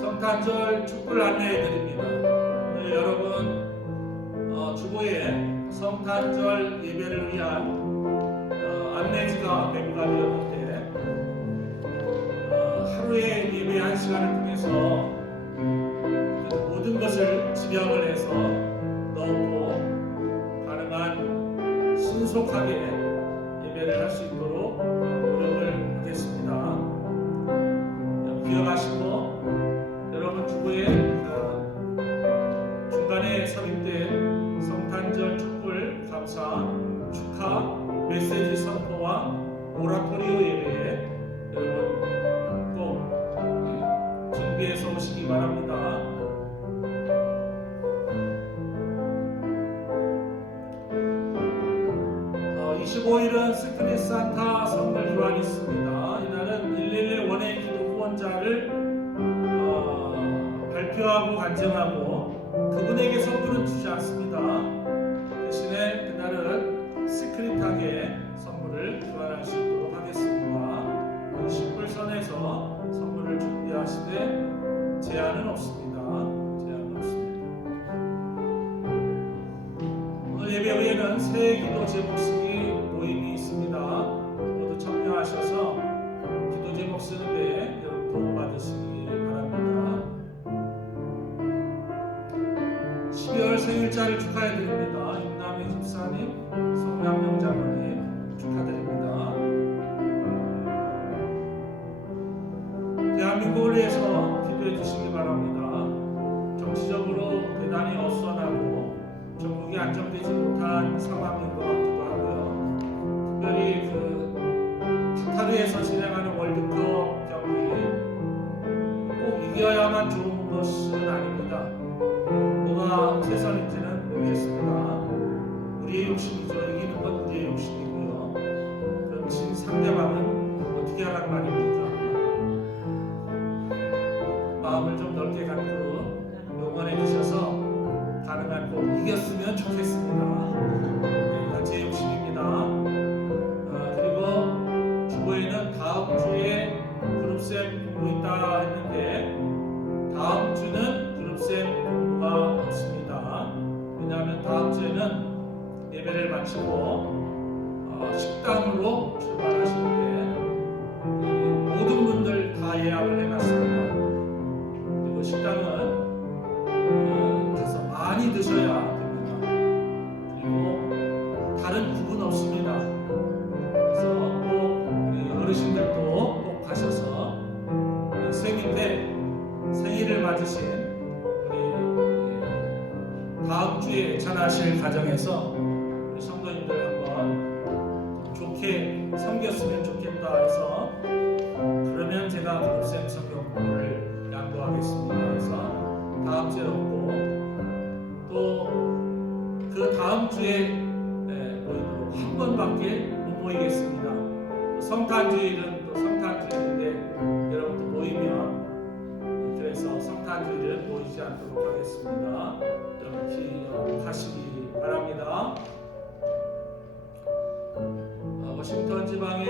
성탄절 촛불 안내해드립니다. 오늘 여러분 주보에 성탄절 예배를 위한 안내지가 배부가 되었는데, 하루의 예배 1시간을 통해서 모든 것을 지령을 해서 넣고 가능한 신속하게 예배를 할 수 있도록 노력을 하겠습니다. 기억하시고 여러분 주부에 중간에 삽입된 성탄절 촛불 감사 축하 메시지 선포와 오라토리오 예배에 여러분 꼭 준비해서 오시기 바랍니다. 25일은 시크릿 산타 선물 교환이 있습니다. 이날은 111 원의 기도 후원자를 발표하고 간증하고 그분에게 선물은 주지 않습니다. 대신에 그날은 시크릿하게 선물을 교환할 수 있도록 하겠습니다. 10불선에서 선물을 준비하시되 제한은 없습니다. 제한은 없습니다. 오늘 예배 후에는 새해 기도 제목 쓰기 모임이 있습니다. 모두 참여하셔서 기도 제목 쓰는데 여러분 도움받으시기 바랍니다. 12월 생일자를 축하해드립니다. 임남희 집사님, 송양명 장로님 축하드립니다. 대한민국을 위해서 기도해 주시기 바랍니다. 정치적으로 대단히 어수선하고 전국이 안정되지 못한 상황인 것 같기도 하고요. 특별히 카타르에서 진행하는 월드컵 경기 꼭 이겨야만 좋은 것은 아닙니다. 뭐가 최선인지는 모르겠습니다. 우리의 욕심이죠. 이기는 건 우리의 욕심이고요. 그럼 진 상대방은 어떻게 하란 말입니까? 마음을 좀 넓게 갖고 응원해 주셔서 가능한 꼭 이겼으면 좋겠습니다. 이건 제 욕심입니다. 그리고 주보에는 다음 주에 그룹쌤 공부 있다 했는데 다음 주는 그룹쌤 공부가 없습니다. 왜냐하면 다음 주에는 예배를 마치고 식당으로 출발하시는데 모든 분들 다 예약을 해놨습니다. 그리고 식당은 가서 많이 드셔야 됩니다. 그리고 다른 구분 없습니다. 그래서 꼭 우리 어르신들도 꼭 가셔서 쌤인데 생일을 맞으신 우리 다음 주에 전하실 가정에서 우리 성도님들 한번 좋게 섬겼으면 좋겠다 해서 그러면 제가 그룹쌤 성경 공부를 양도하겠습니다. 그래서 다음 주에 없고 또 그 다음 주에 모이도록 한 번밖에 못 모이겠습니다. 또 성탄주일은 또 성탄주일인데 여러분도 모이면 그래서 성탄주일은 모이지 않도록 하겠습니다. 여러분 기억하시기 바랍니다. 워싱턴 지방의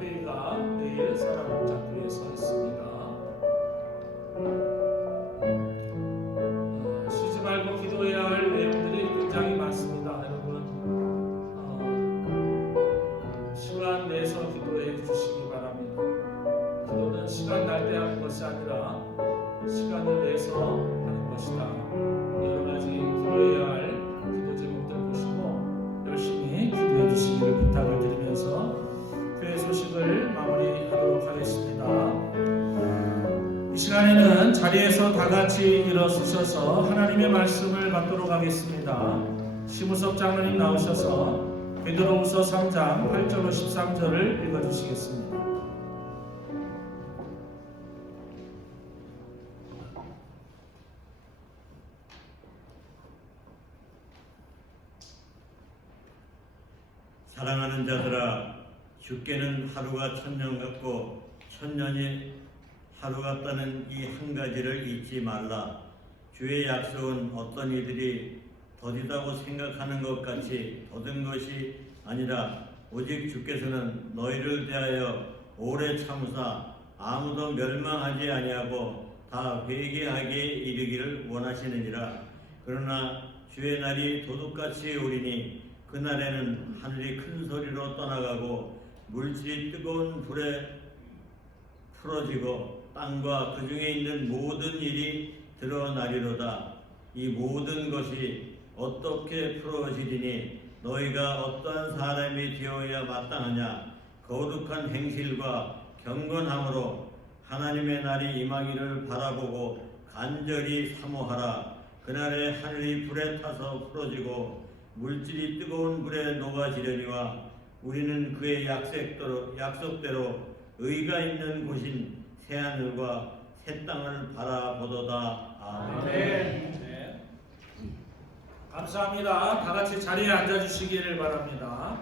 회의가 내일 사랑목장교회에서 있습니다. 쉬지 말고 기도해야 할 내용들이 굉장히 많습니다. 여러분 것이 아니라 시간을 내서 하는 것이다. 여러 가지 기도해야 할 기도 제목들 보시고 열심히 기도해 주시기를 부탁을 드리면서 교회 소식을 마무리하도록 하겠습니다. 이 시간에는 자리에서 다 같이 일어서셔서 하나님의 말씀을 받도록 하겠습니다. 심우섭 장로님 나오셔서 베드로후서 3장 8절로 13절을 읽어주시겠습니다. 사랑하는 자들아, 주께는 하루가 천년 같고 천년이 하루 같다는 이 한 가지를 잊지 말라. 주의 약속은 어떤 이들이 더디다고 생각하는 것 같이 더딘 것이 아니라 오직 주께서는 너희를 대하여 오래 참으사 아무도 멸망하지 아니하고 다 회개하기에 이르기를 원하시느니라. 그러나 주의 날이 도둑같이 오리니 그날에는 하늘이 큰 소리로 떠나가고 물질이 뜨거운 불에 풀어지고 땅과 그 중에 있는 모든 일이 드러나리로다. 이 모든 것이 어떻게 풀어지리니 너희가 어떠한 사람이 되어야 마땅하냐. 거룩한 행실과 경건함으로 하나님의 날이 임하기를 바라보고 간절히 사모하라. 그날에 하늘이 불에 타서 풀어지고 물질이 뜨거운 불에 녹아지려니와 우리는 그의 약속대로 의가 있는 곳인 새하늘과 새 땅을 바라보도다. 아멘. 네. 감사합니다. 다 같이 자리에 앉아주시기를 바랍니다.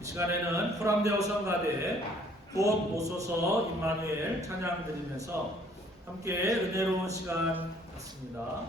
이 시간에는 포람대오 성가대 곧 오소서 임마누엘 찬양 드리면서 함께 은혜로운 시간 갖습니다.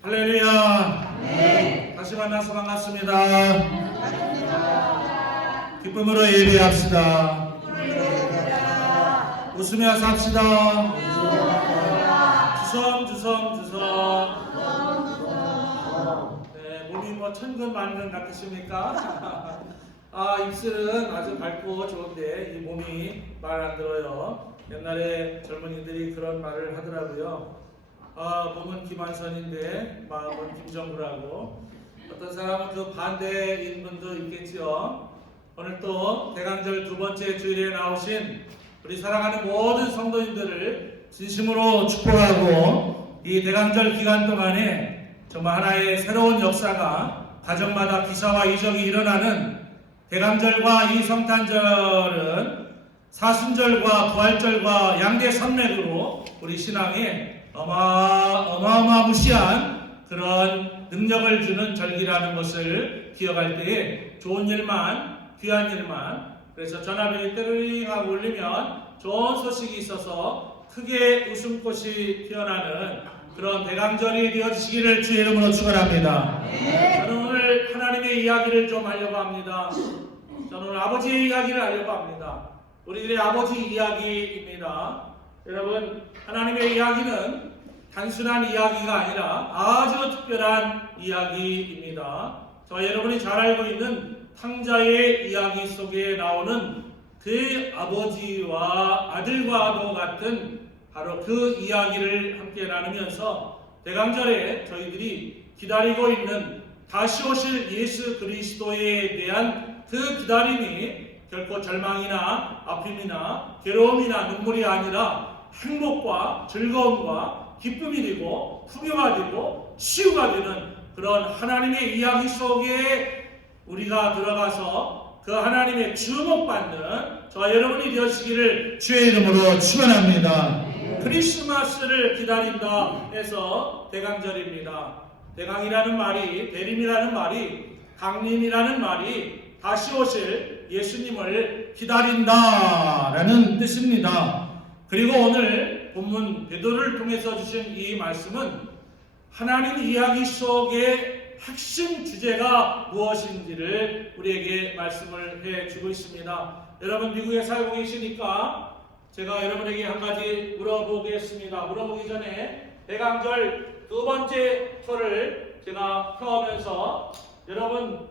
할렐루야. 다시 만나서 반갑습니다. 기쁨으로 예배합시다. 웃으며 삽시다. 주섬. 네, 몸이 뭐 천근 만근 같으십니까? 입술은 아주 밝고 좋은데 이 몸이 말 안 들어요. 옛날에 젊은이들이 그런 말을 하더라고요. 몸은 김한선인데 마음은 김정구라고. 어떤 사람은 그 반대인 분도 있겠지요. 오늘 또 대강절 두 번째 주일에 나오신 우리 사랑하는 모든 성도님들을 진심으로 축복하고, 이 대강절 기간 동안에 정말 하나의 새로운 역사가 가정마다 기사와 이적이 일어나는 대강절과 이 성탄절은 사순절과 부활절과 양대 산맥으로 우리 신앙에 어마어마무시한 그런 능력을 주는 절기라는 것을 기억할 때에 좋은 일만, 귀한 일만, 그래서 전화벨이 떼르링하고 울리면 좋은 소식이 있어서 크게 웃음꽃이 피어나는 그런 대강절이 되어지시기를 주의 이름으로 축원합니다. 저는 오늘 하나님의 이야기를 좀 하려고 합니다. 저는 오늘 아버지의 이야기를 하려고 합니다. 우리들의 아버지 이야기입니다. 여러분, 하나님의 이야기는 단순한 이야기가 아니라 아주 특별한 이야기입니다. 저와 여러분이 잘 알고 있는 탕자의 이야기 속에 나오는 그 아버지와 아들과도 같은 바로 그 이야기를 함께 나누면서 대강절에 저희들이 기다리고 있는 다시 오실 예수 그리스도에 대한 그 기다림이 결코 절망이나 아픔이나 괴로움이나 눈물이 아니라 행복과 즐거움과 기쁨이 되고 풍요가 되고 치유가 되는 그런 하나님의 이야기 속에 우리가 들어가서 그 하나님의 주목받는 저와 여러분이 되시기를 주의 이름으로 축원합니다. 크리스마스를 기다린다 해서 대강절입니다. 대강이라는 말이, 대림이라는 말이, 강림이라는 말이 다시 오실 예수님을 기다린다라는 뜻입니다. 그리고 오늘 본문 베드로를 통해서 주신 이 말씀은 하나님 이야기 속의 핵심 주제가 무엇인지를 우리에게 말씀을 해주고 있습니다. 여러분 미국에 살고 계시니까 제가 여러분에게 한 가지 물어보겠습니다. 물어보기 전에 대강절 두 번째 표를 제가 펴면서 여러분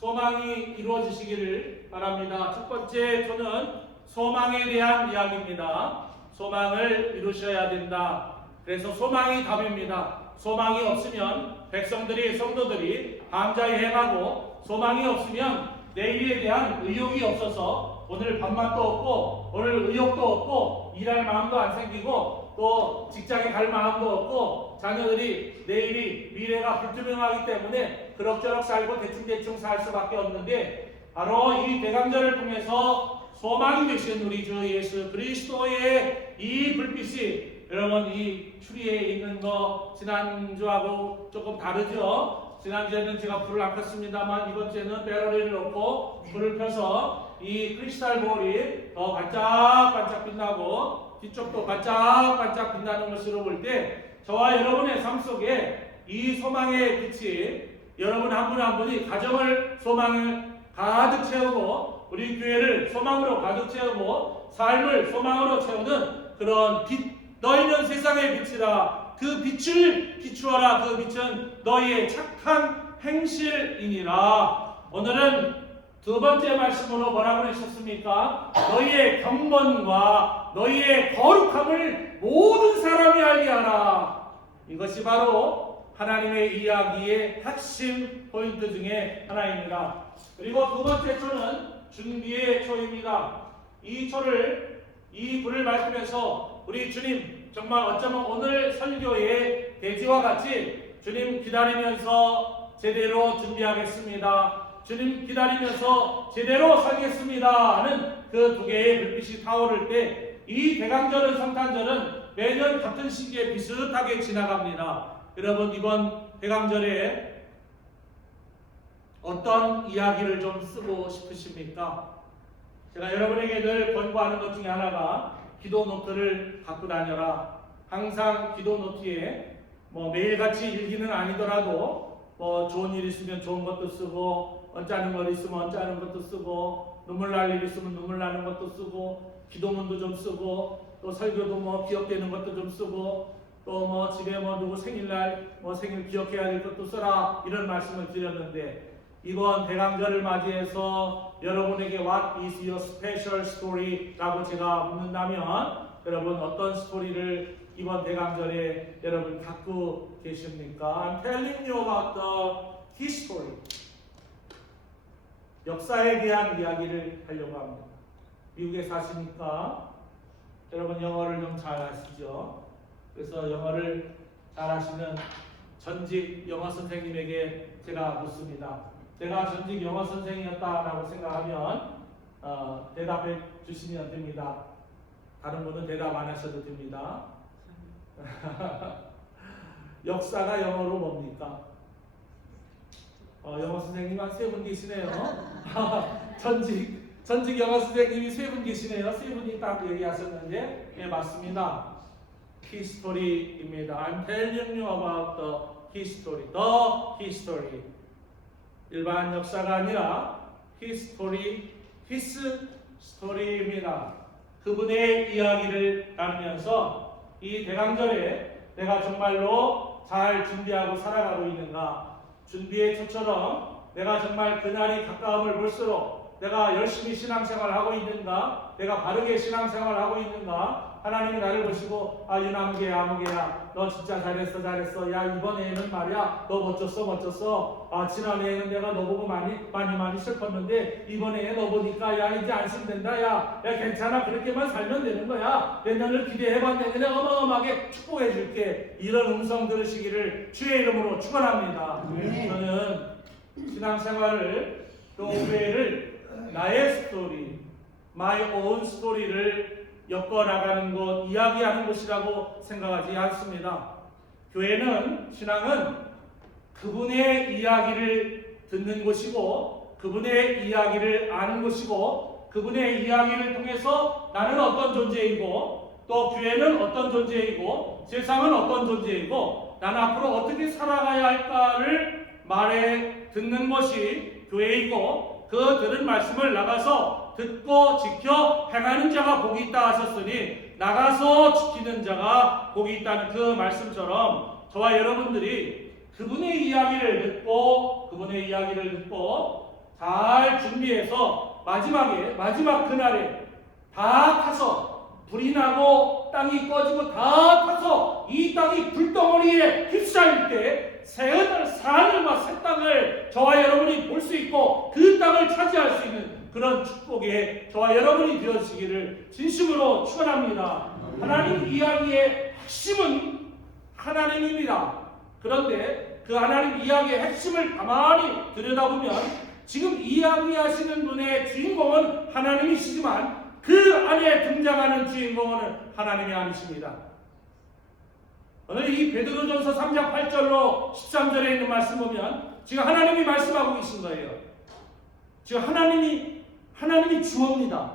소망이 이루어지시기를 바랍니다. 첫 번째 표는 소망에 대한 이야기입니다. 소망을 이루셔야 된다. 그래서 소망이 답입니다. 소망이 없으면 백성들이, 성도들이 방자에 행하고, 소망이 없으면 내일에 대한 의욕이 없어서 오늘 밥맛도 없고 오늘 의욕도 없고 일할 마음도 안 생기고 또 직장에 갈 마음도 없고 자녀들이 내일이 미래가 불투명하기 때문에 그럭저럭 살고 대충대충 살 수밖에 없는데, 바로 이 대강절을 통해서 소망이 되신 우리 주 예수 그리스도의 이 불빛이 여러분 이 추리에 있는 거 지난주하고 조금 다르죠? 지난주에는 제가 불을 안 켰습니다만 이번 주에는 배럴을 놓고 불을 켜서 이 크리스탈 볼이 더 반짝반짝 빛나고 뒤쪽도 반짝반짝 빛나는 것으로 볼 때 저와 여러분의 삶 속에 이 소망의 빛이 여러분 한 분 한 분이 가정을 소망을 가득 채우고 우리 교회를 소망으로 가득 채우고 삶을 소망으로 채우는 그런 빛, 너희는 세상의 빛이라 그 빛을 비추어라 그 빛은 너희의 착한 행실이니라. 오늘은 두 번째 말씀으로 뭐라고 하셨습니까? 너희의 경건과 너희의 거룩함을 모든 사람이 알게 하라. 이것이 바로 하나님의 이야기의 핵심 포인트 중에 하나입니다. 그리고 두 번째 초는 준비의 초입니다. 이 초를 이 불을 밝히면서 우리 주님 정말 어쩌면 오늘 설교의 대지와 같이 주님 기다리면서 제대로 준비하겠습니다. 주님 기다리면서 제대로 살겠습니다 하는 그 두 개의 불빛이 타오를 때 이 대강절은 성탄절은 매년 같은 시기에 비슷하게 지나갑니다. 여러분 이번 대강절에 어떤 이야기를 좀 쓰고 싶으십니까? 제가 여러분에게 늘 권고하는 것 중에 하나가 기도 노트를 갖고 다녀라. 항상 기도 노트에 매일같이 일기는 아니더라도 좋은 일 있으면 좋은 것도 쓰고 언짢은 거 있으면 언짢은 것도 쓰고 눈물 날 일 있으면 눈물 나는 것도 쓰고 기도문도 좀 쓰고 또 설교도 기억되는 것도 좀 쓰고 또 집에 누구 생일날 생일 기억해야 될 것도 써라 이런 말씀을 드렸는데 이번 대강절을 맞이해서 여러분에게 What is your special story? 라고 제가 묻는다면 여러분 어떤 스토리를 이번 대강절에 여러분 갖고 계십니까? I'm telling you about the history. 역사에 대한 이야기를 하려고 합니다. 미국에 사시니까 여러분 영어를 좀 잘 아시죠? 그래서 영어를 잘 아시는 전직 영어 선생님에게 제가 묻습니다. 내가 전직 영어 선생이었다라고 생각하면 대답해 주시면 됩니다. 다른 분은 대답 안 하셔도 됩니다. 역사가 영어로 뭡니까? 영어 선생님 한 세 분 계시네요. 전직 영어 선생님이 세 분 계시네요. 세 분이 딱 얘기하셨는데 예, 맞습니다. 히스토리입니다. I'm telling you about the history. The history. 일반 역사가 아니라 history, his story입니다. 그분의 이야기를 나누면서 이 대강절에 내가 정말로 잘 준비하고 살아가고 있는가? 준비의 초처럼 내가 정말 그날이 가까움을 볼수록 내가 열심히 신앙생활을 하고 있는가? 내가 바르게 신앙생활을 하고 있는가? 하나님이 나를 보시고 유나무개야 너 진짜 잘했어 야 이번에는 말이야 너 멋졌어 지난해에는 내가 너 보고 많이 슬펐는데 이번에 너 보니까 야 이제 안심된다 야 괜찮아 그렇게만 살면 되는 거야 내년을 기대해봤는데 내가 어마어마하게 축복해 줄게 이런 음성 들으시기를 주의 이름으로 축원합니다. 저는 신앙생활을 또 교회를 나의 스토리 my own 스토리를 엮어나가는 것, 이야기하는 것이라고 생각하지 않습니다. 교회는, 신앙은 그분의 이야기를 듣는 곳이고 그분의 이야기를 아는 곳이고 그분의 이야기를 통해서 나는 어떤 존재이고 또 교회는 어떤 존재이고 세상은 어떤 존재이고 나는 앞으로 어떻게 살아가야 할까를 말해 듣는 것이 교회이고 그 들은 말씀을 나가서 듣고 지켜 행하는 자가 복이 있다 하셨으니 나가서 지키는 자가 복이 있다는 그 말씀처럼 저와 여러분들이 그분의 이야기를 듣고 잘 준비해서 마지막 그날에 다 타서 불이 나고 땅이 꺼지고 다 타서 이 땅이 불덩어리에 휩싸일 때 새하늘과 새 땅을 저와 여러분이 볼 수 있고 그 땅을 차지할 수 있는 그런 축복에 저와 여러분이 되어지기를 진심으로 축원합니다. 하나님 이야기의 핵심은 하나님입니다. 그런데 그 하나님 이야기의 핵심을 가만히 들여다보면 지금 이야기하시는 분의 주인공은 하나님이시지만 그 안에 등장하는 주인공은 하나님이 아니십니다. 오늘 이 베드로전서 3장 8절로 13절에 있는 말씀 보면 지금 하나님이 말씀하고 계신 거예요. 지금 하나님이 주어입니다.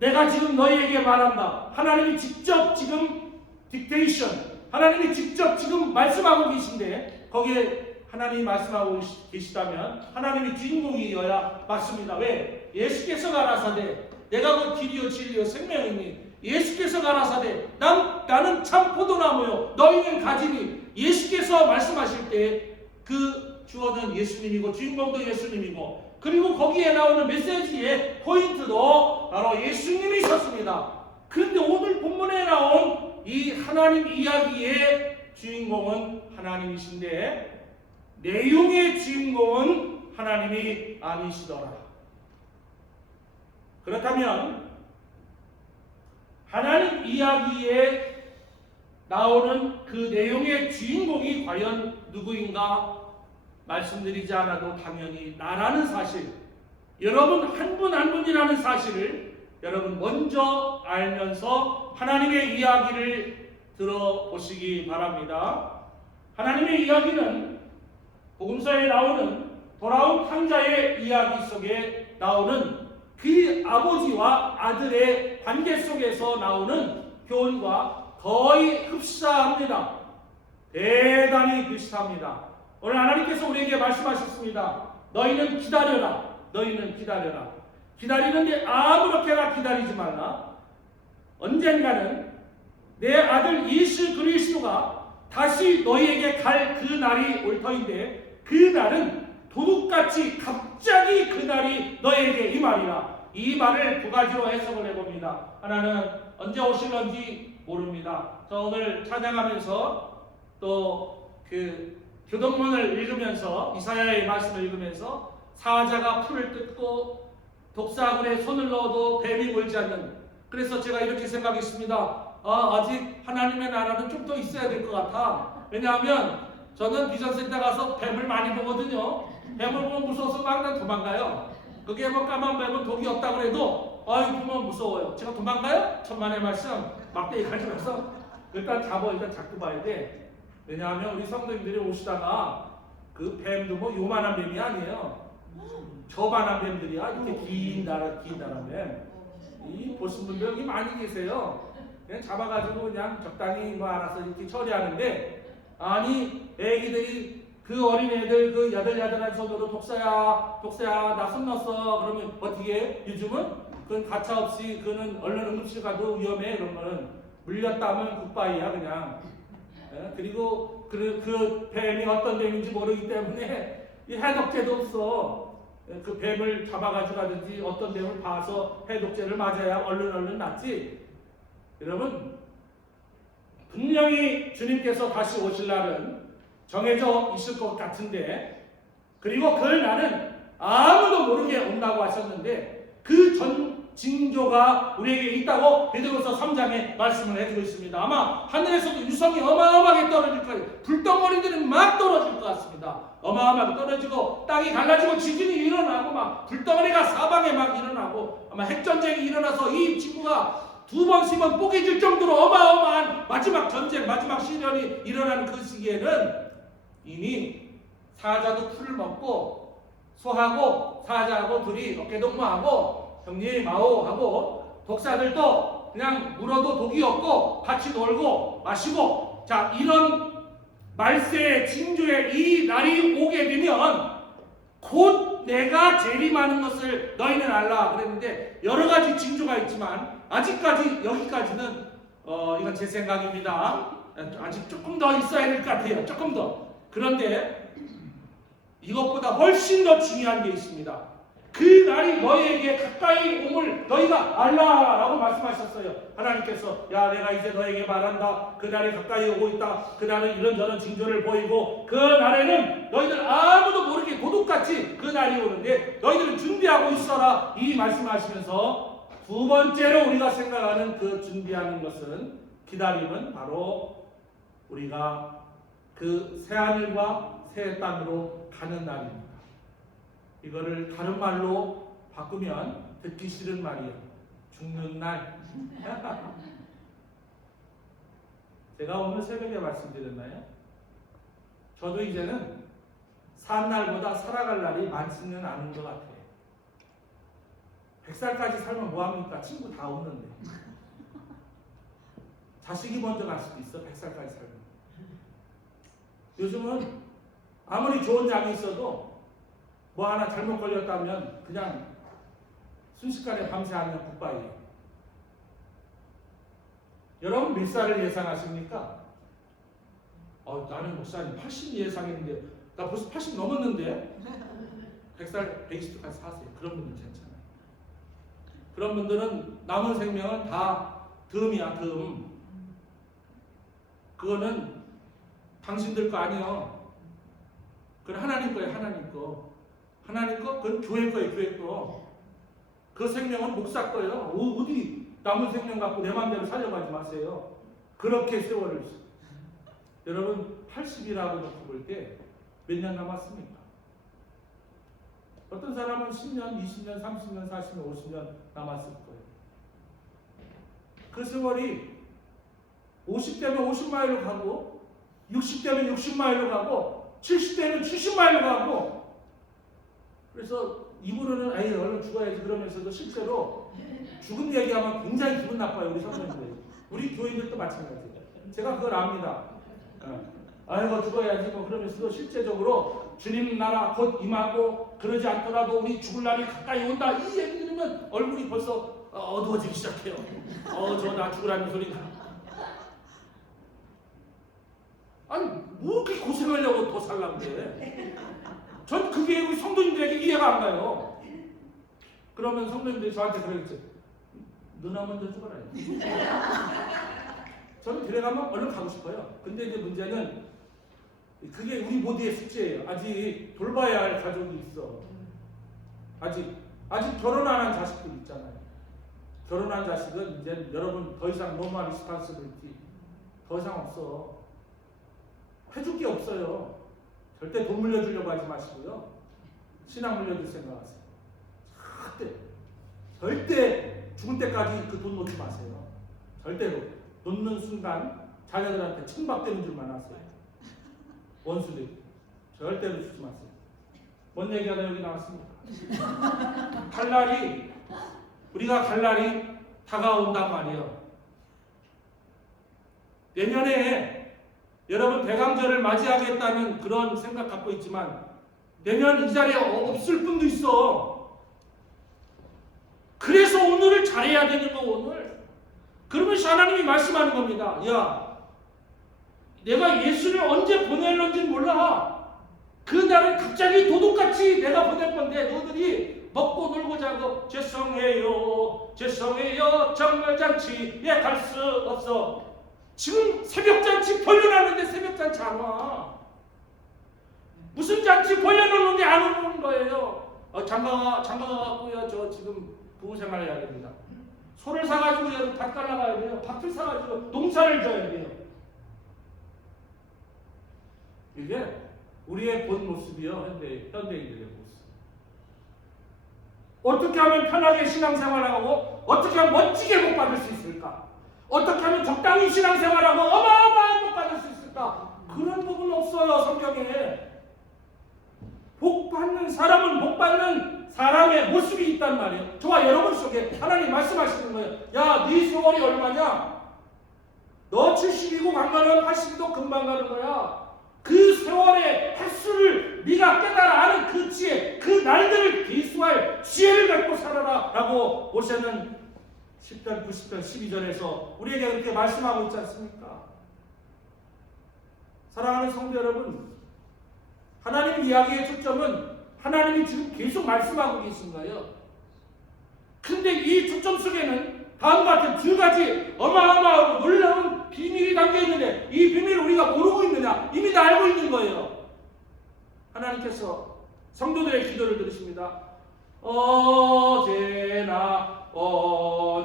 내가 지금 너희에게 말한다. 하나님이 직접 지금 딕테이션, 하나님이 직접 지금 말씀하고 계신데 거기에 하나님이 말씀하고 계시다면 하나님이 주인공이어야 맞습니다. 왜? 예수께서 가라사대 내가 곧 길이요 진리요 생명이니 예수께서 가라사대 나는 참 포도나무요 너희는 가지니 예수께서 말씀하실 때 그 주어는 예수님이고 주인공도 예수님이고 그리고 거기에 나오는 메시지의 포인트도 바로 예수님이셨습니다. 그런데 오늘 본문에 나온 이 하나님 이야기의 주인공은 하나님이신데 내용의 주인공은 하나님이 아니시더라. 그렇다면 하나님 이야기에 나오는 그 내용의 주인공이 과연 누구인가 말씀드리지 않아도 당연히 나라는 사실, 여러분 한 분 한 분이라는 사실을 여러분 먼저 알면서 하나님의 이야기를 들어보시기 바랍니다. 하나님의 이야기는 복음서에 나오는 돌아온 탕자의 이야기 속에 나오는 그 아버지와 아들의 관계 속에서 나오는 교훈과 거의 흡사합니다. 대단히 비슷합니다. 오늘 하나님께서 우리에게 말씀하셨습니다. 너희는 기다려라. 너희는 기다려라. 기다리는데 아무렇게나 기다리지 말라. 언젠가는 내 아들 예수 그리스도가 다시 너희에게 갈 그 날이 올 터인데 그 날은 도둑같이 갑자기 그 날이 너희에게 임하리라. 이 말을 두 가지로 해석을 해봅니다. 하나는 언제 오실런지 모릅니다. 저 오늘 찬양하면서 또 그 교동문을 읽으면서 이사야의 말씀을 읽으면서 사자가 풀을 뜯고 독사굴에 손을 넣어도 뱀이 물지 않는, 그래서 제가 이렇게 생각했습니다. 아직 하나님의 나라는 좀 더 있어야 될 것 같아. 왜냐하면 저는 비전센터 가서 뱀을 많이 보거든요. 뱀을 보면 무서워서 막 도망가요. 그게 뭐 까만 뱀은 독이 없다고 해도 보면 무서워요. 제가 도망가요? 천만의 말씀 막대기 가지면서 일단 잡고 봐야 돼. 왜냐하면 우리 성도님들이 오시다가 그 뱀도 뭐 요만한 뱀이 아니에요. 저만한 뱀들이야. 이렇게 긴 다란 뱀. 이 보신 분들 여기 많이 계세요. 그냥 잡아가지고 그냥 적당히 뭐 알아서 이렇게 처리하는데, 아니 애기들이 그 어린애들 그 야들야들한 손으로 독사야 나 손 넣었어 그러면 어떻게 해? 요즘은 그건 가차없이 그는 얼른 응급실 가도 위험해. 이런 거는 물렸다면 굿바이야 그냥. 그리고 그 뱀이 어떤 뱀인지 모르기 때문에 이 해독제도 없어. 그 뱀을 잡아가지고 가든지 어떤 뱀을 봐서 해독제를 맞아야 얼른 낫지. 여러분 분명히 주님께서 다시 오실 날은 정해져 있을 것 같은데, 그리고 그 날은 아무도 모르게 온다고 하셨는데 그 전 징조가 우리에게 있다고 베드로서 3장에 말씀을 해주고 있습니다. 아마 하늘에서도 유성이 어마어마하게 떨어질 거예요. 불덩어리들이 막 떨어질 것 같습니다. 어마어마하게 떨어지고 땅이 갈라지고 지진이 일어나고 막 불덩어리가 사방에 막 일어나고 아마 핵전쟁이 일어나서 이 지구가 두 번, 세 번 뽀개질 정도로 어마어마한 마지막 전쟁, 마지막 시련이 일어나는 그 시기에는 이미 사자도 풀을 먹고 소하고 사자하고 둘이 어깨동무하고 형님 마오 하고 독사들도 그냥 물어도 독이 없고 같이 놀고 마시고, 자 이런 말세의 징조의 이 날이 오게 되면 곧 내가 재림하는 것을 너희는 알라 그랬는데, 여러 가지 징조가 있지만 아직까지 여기까지는 이건 제 생각입니다. 아직 조금 더 있어야 될 것 같아요. 조금 더. 그런데 이것보다 훨씬 더 중요한 게 있습니다. 그 날이 너희에게 가까이 옴을 너희가 알라라고 말씀하셨어요. 하나님께서 야 내가 이제 너에게 말한다. 그 날이 가까이 오고 있다. 그 날은 이런저런 징조를 보이고 그 날에는 너희들 아무도 모르게 도둑같이 그 날이 오는데 너희들은 준비하고 있어라. 이 말씀하시면서 두 번째로 우리가 생각하는 그 준비하는 것은, 기다림은 바로 우리가 그 새하늘과 새 땅으로 가는 날입니다. 이거를 다른 말로 바꾸면 듣기 싫은 말이에요. 죽는 날. 제가 오늘 새벽에 말씀드렸나요? 저도 이제는 산 날보다 살아갈 날이 많지는 않은 것 같아요. 100살까지 살면 뭐합니까? 친구 다 없는데. 자식이 먼저 갈 수도 있어, 100살까지 살면. 요즘은 아무리 좋은 약이 있어도 뭐 하나 잘못 걸렸다면 그냥 순식간에 밤새 하면 굿바이예요. 여러분 몇 살을 예상하십니까? 나는 목사님 80 예상했는데 나 벌써 80 넘었는데 100살, 120살까지 사세요. 그런 분들 괜찮아요. 그런 분들은 남은 생명은 다 덤이야, 덤. 그거는 당신들 거 아니요. 그건 하나님 거예요, 하나님 거. 하나님 거, 그건 교회 거예요, 교회 거. 그 생명은 목사 거예요. 어디 남은 생명 갖고 내 마음대로 살려가지 마세요. 그렇게 세월을. 여러분 80이라고 놓고 볼 때 몇 년 남았습니까? 어떤 사람은 10년, 20년, 30년, 40년, 50년 남았을 거예요. 그 세월이 50대면 50마일로 가고 60대면 60마일로 가고 70대면 70마일로 가고 그래서 입으로는 에이 얼른 죽어야지 그러면서도 실제로 죽은 얘기하면 굉장히 기분 나빠요. 우리 성도님들. 우리 교인들도 마찬가지예요. 제가 그걸 압니다. 아이고 죽어야지 뭐 그러면서도 실제적으로 주님 나라 곧 임하고 그러지 않더라도 우리 죽을 날이 가까이 온다 이 얘기 들으면 얼굴이 벌써 어두워지기 시작해요. 저 나 죽으라는 소리가. 아니 뭐 그렇게 고생하려고 더 살라고 그래. 전 그게 우리 성도님들에게 이해가 안 가요. 그러면 성도님들이 저한테 그러겠죠. 누나 먼저 죽어라. 저는 들어가면 얼른 가고 싶어요. 근데 이제 문제는 그게 우리 모두의 숙제예요. 아직 돌봐야 할 가족이 있어. 아직 결혼 안 한 자식들 있잖아요. 결혼한 자식은 이제 여러분 더 이상 no more responsibility 더 이상 없어. 해줄 게 없어요. 절대 돈 물려주려고 하지 마시고요. 신앙 물려줄 생각하세요. 절대 죽을 때까지 그 돈 놓지 마세요. 절대로. 놓는 순간 자녀들한테 천박되는 줄만 아세요. 원수들 절대로 주지 마세요. 뭔 얘기가 여기 나왔습니까? 우리가 갈 날이 다가온단 말이에요. 내년에 여러분 대강절을 맞이하겠다는 그런 생각 갖고 있지만 내년 이 자리에 없을 분도 있어. 그래서 오늘을 잘해야 되는 거 오늘. 그러면서 하나님이 말씀하는 겁니다. 야, 내가 예수를 언제 보낼는지 몰라. 그날은 갑자기 도둑같이 내가 보낼 건데 너희들이 먹고 놀고 자고 죄송해요 정말 잔치에 갈 수 없어. 지금 새벽잔치 벌려놨는데 새벽잔치 안 와. 무슨 잔치 벌려놓는데 안 오는 거예요. 장가가 갖고요. 저 지금 부부생활 해야 됩니다. 소를 사가지고 밭 갈라가야 돼요. 밭을 사가지고 농사를 져야 돼요. 이게 우리의 본 모습이요. 현대인들의 모습. 어떻게 하면 편하게 신앙생활하고 어떻게 하면 멋지게 복 받을 수 있을까? 어떻게 하면 적당히 신앙생활하고 어마어마한 복 받을 수 있을까? 그런 부분 없어요. 성경에. 복 받는 사람은 복 받는 사람의 모습이 있단 말이에요. 저와 여러분 속에 하나님 말씀하시는 거예요. 야, 네 세월이 얼마냐? 너 70이고 강가는 80이도 금방 가는 거야. 그 세월의 횟수를 네가 깨달아 아는 그 지혜, 그 날들을 비수할 지혜를 갖고 살아라 라고 모세는 10편, 90편, 12절에서 우리에게 그렇게 말씀하고 있지 않습니까? 사랑하는 성도 여러분, 하나님 이야기의 초점은 하나님이 지금 계속 말씀하고 계신 거예요. 근데 이 초점 속에는 다음과 같은 두 가지 어마어마하고 놀라운 비밀이 담겨 있는데 이 비밀을 우리가 모르고 있느냐? 이미 다 알고 있는 거예요. 하나님께서 성도들의 기도를 들으십니다. 어제나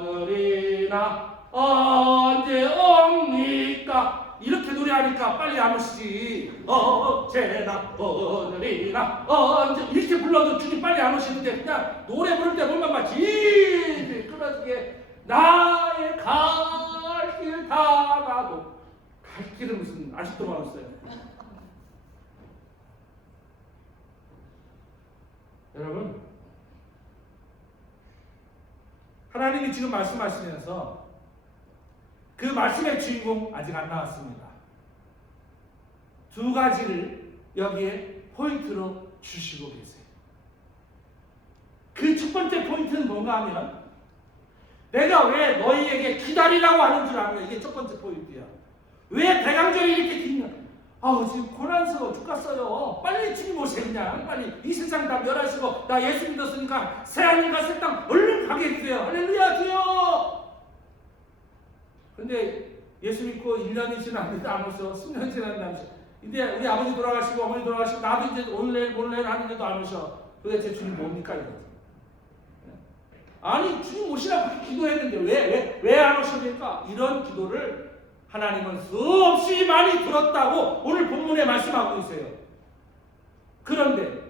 오늘이나 언제 옵니까? 이렇게 노래하니까 빨리 안 오시지. 어제나 오늘이나 언제 이렇게 불러도 주님 빨리 안 오시는데 그냥 노래 부를 때 보면 막 질질 끌어지게 나의 갈 길 다 가도 밝기를 무슨 아직도 모르겠어요. 여러분, 하나님이 지금 말씀하시면서 그 말씀의 주인공 아직 안 나왔습니다. 두 가지를 여기에 포인트로 주시고 계세요. 그 첫 번째 포인트는 뭔가 하면 내가 왜 너희에게 기다리라고 하는 줄 아냐. 이게 첫 번째 포인트야. 왜 대강절이 이렇게 기냐. 아우 지금 고난스러워 죽겠어요. 빨리 주님 오세요. 그냥 빨리 이 세상 다 멸하시고 나 예수 믿었으니까 새하늘과 새 땅 얼른 가게 해주세요. 할렐루야 주여. 근데 예수 믿고 1년이 지났는데 안 오셔. 10년 지났는데 안 오셔. 이제 우리 아버지 돌아가시고 어머니 돌아가시고 나도 이제 오늘 하는데도 안 오셔. 도대체 주님 뭡니까 이거. 아니 주님 오시라고 기도했는데 왜 안 오십니까? 이런 기도를 하나님은 수없이 많이 들었다고 오늘 본문에 말씀하고 있어요. 그런데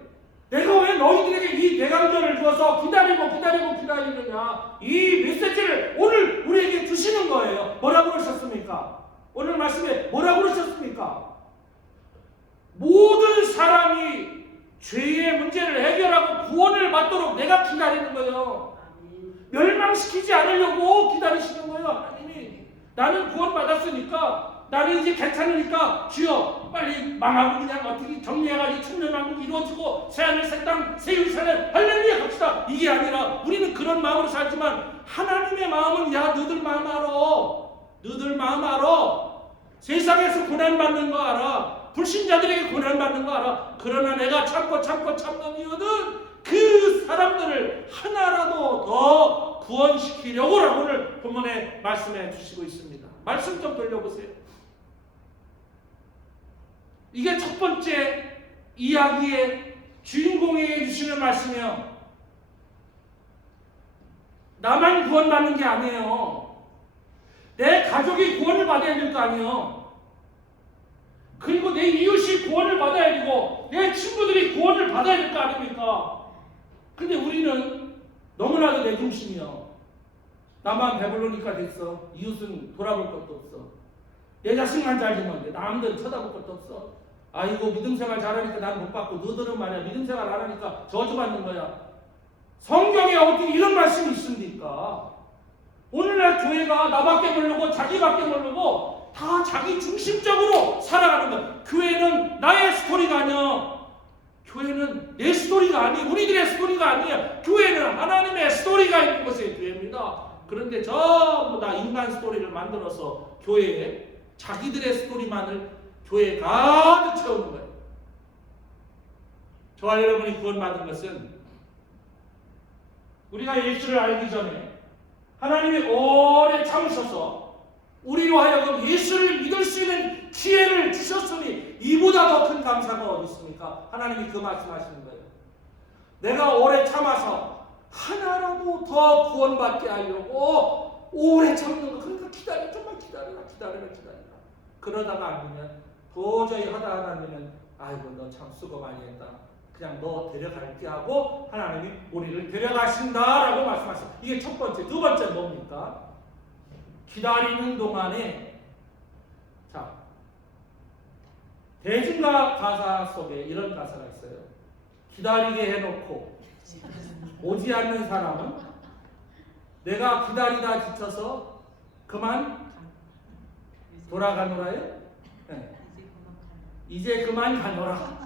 내가 왜 너희들에게 이 대강절을 주어서 기다리느냐, 이 메시지를 오늘 우리에게 주시는 거예요. 뭐라고 그러셨습니까? 오늘 말씀에 뭐라고 그러셨습니까? 모든 사람이 죄의 문제를 해결하고 구원을 받도록 내가 기다리는 거예요. 멸망시키지 않으려고 기다리시는 거예요. 하나님이 나는 구원받았으니까 나는 이제 괜찮으니까 주여 빨리 망하고 그냥 어떻게 정리해가지고 천년왕국 이루어지고 새하늘 새 땅 새 예루살렘 할렐루야 갑시다. 이게 아니라 우리는 그런 마음으로 살지만 하나님의 마음은 야 너희들 마음 알아. 세상에서 고난받는 거 알아. 불신자들에게 고난받는 거 알아. 그러나 내가 참고 참는 이유는 그 사람들을 하나라도 더 구원시키려고 오늘 본문에 말씀해 주시고 있습니다. 말씀 좀 돌려보세요. 이게 첫 번째 이야기의 주인공에게 주시는 말씀이요. 나만 구원받는 게 아니에요. 내 가족이 구원을 받아야 될 거 아니에요. 그리고 내 이웃이 구원을 받아야 되고 내 친구들이 구원을 받아야 될 거 아닙니까? 근데 우리는 너무나도 내 중심이요. 나만 배불르니까 됐어. 이웃은 돌아볼 것도 없어. 내 자신만 잘 되는데 남들은 쳐다볼 것도 없어. 아이고 믿음생활 잘하니까 난 못 받고 너들은 말이야 믿음생활 안 하니까 저주받는 거야. 성경에 어떻게 이런 말씀이 있습니까? 오늘날 교회가 나밖에 모르고 자기밖에 모르고 다 자기 중심적으로 살아가는 거야. 교회는 나의 스토리가 아니야. 교회는 내 스토리가 아니, 우리들의 스토리가 아니야. 교회는 하나님의 스토리가 있는 것이 교회입니다. 그런데 전부 다 인간 스토리를 만들어서 교회에 자기들의 스토리만을 교회에 가득 채우는 거예요. 저와 여러분이 구원받은 것은 우리가 예수를 알기 전에 하나님이 오래 참으셔서 우리로 하여금 예수를 믿을 수 있는 기회를 주셨으니 이보다 더 큰 감사가 어디 있습니까? 하나님이 그 말씀하시는 거예요. 내가 오래 참아서 하나라도 더 구원받게 하려고 오래 참는 거. 그러니까 기다려. 좀만 기다려라. 그러다가 안 되면 도저히 하다 안 되면 아이고 너 참 수고 많이 했다. 그냥 너 데려갈게 하고 하나님이 우리를 데려가신다라고 말씀하셨어요. 이게 첫 번째. 두 번째 뭡니까? 기다리는 동안에 자 대중가 가사 속에 이런 가사가 있어요. 기다리게 해놓고 오지 않는 사람은 내가 기다리다 지쳐서 그만 돌아가노라요? 네. 이제 그만 가노라.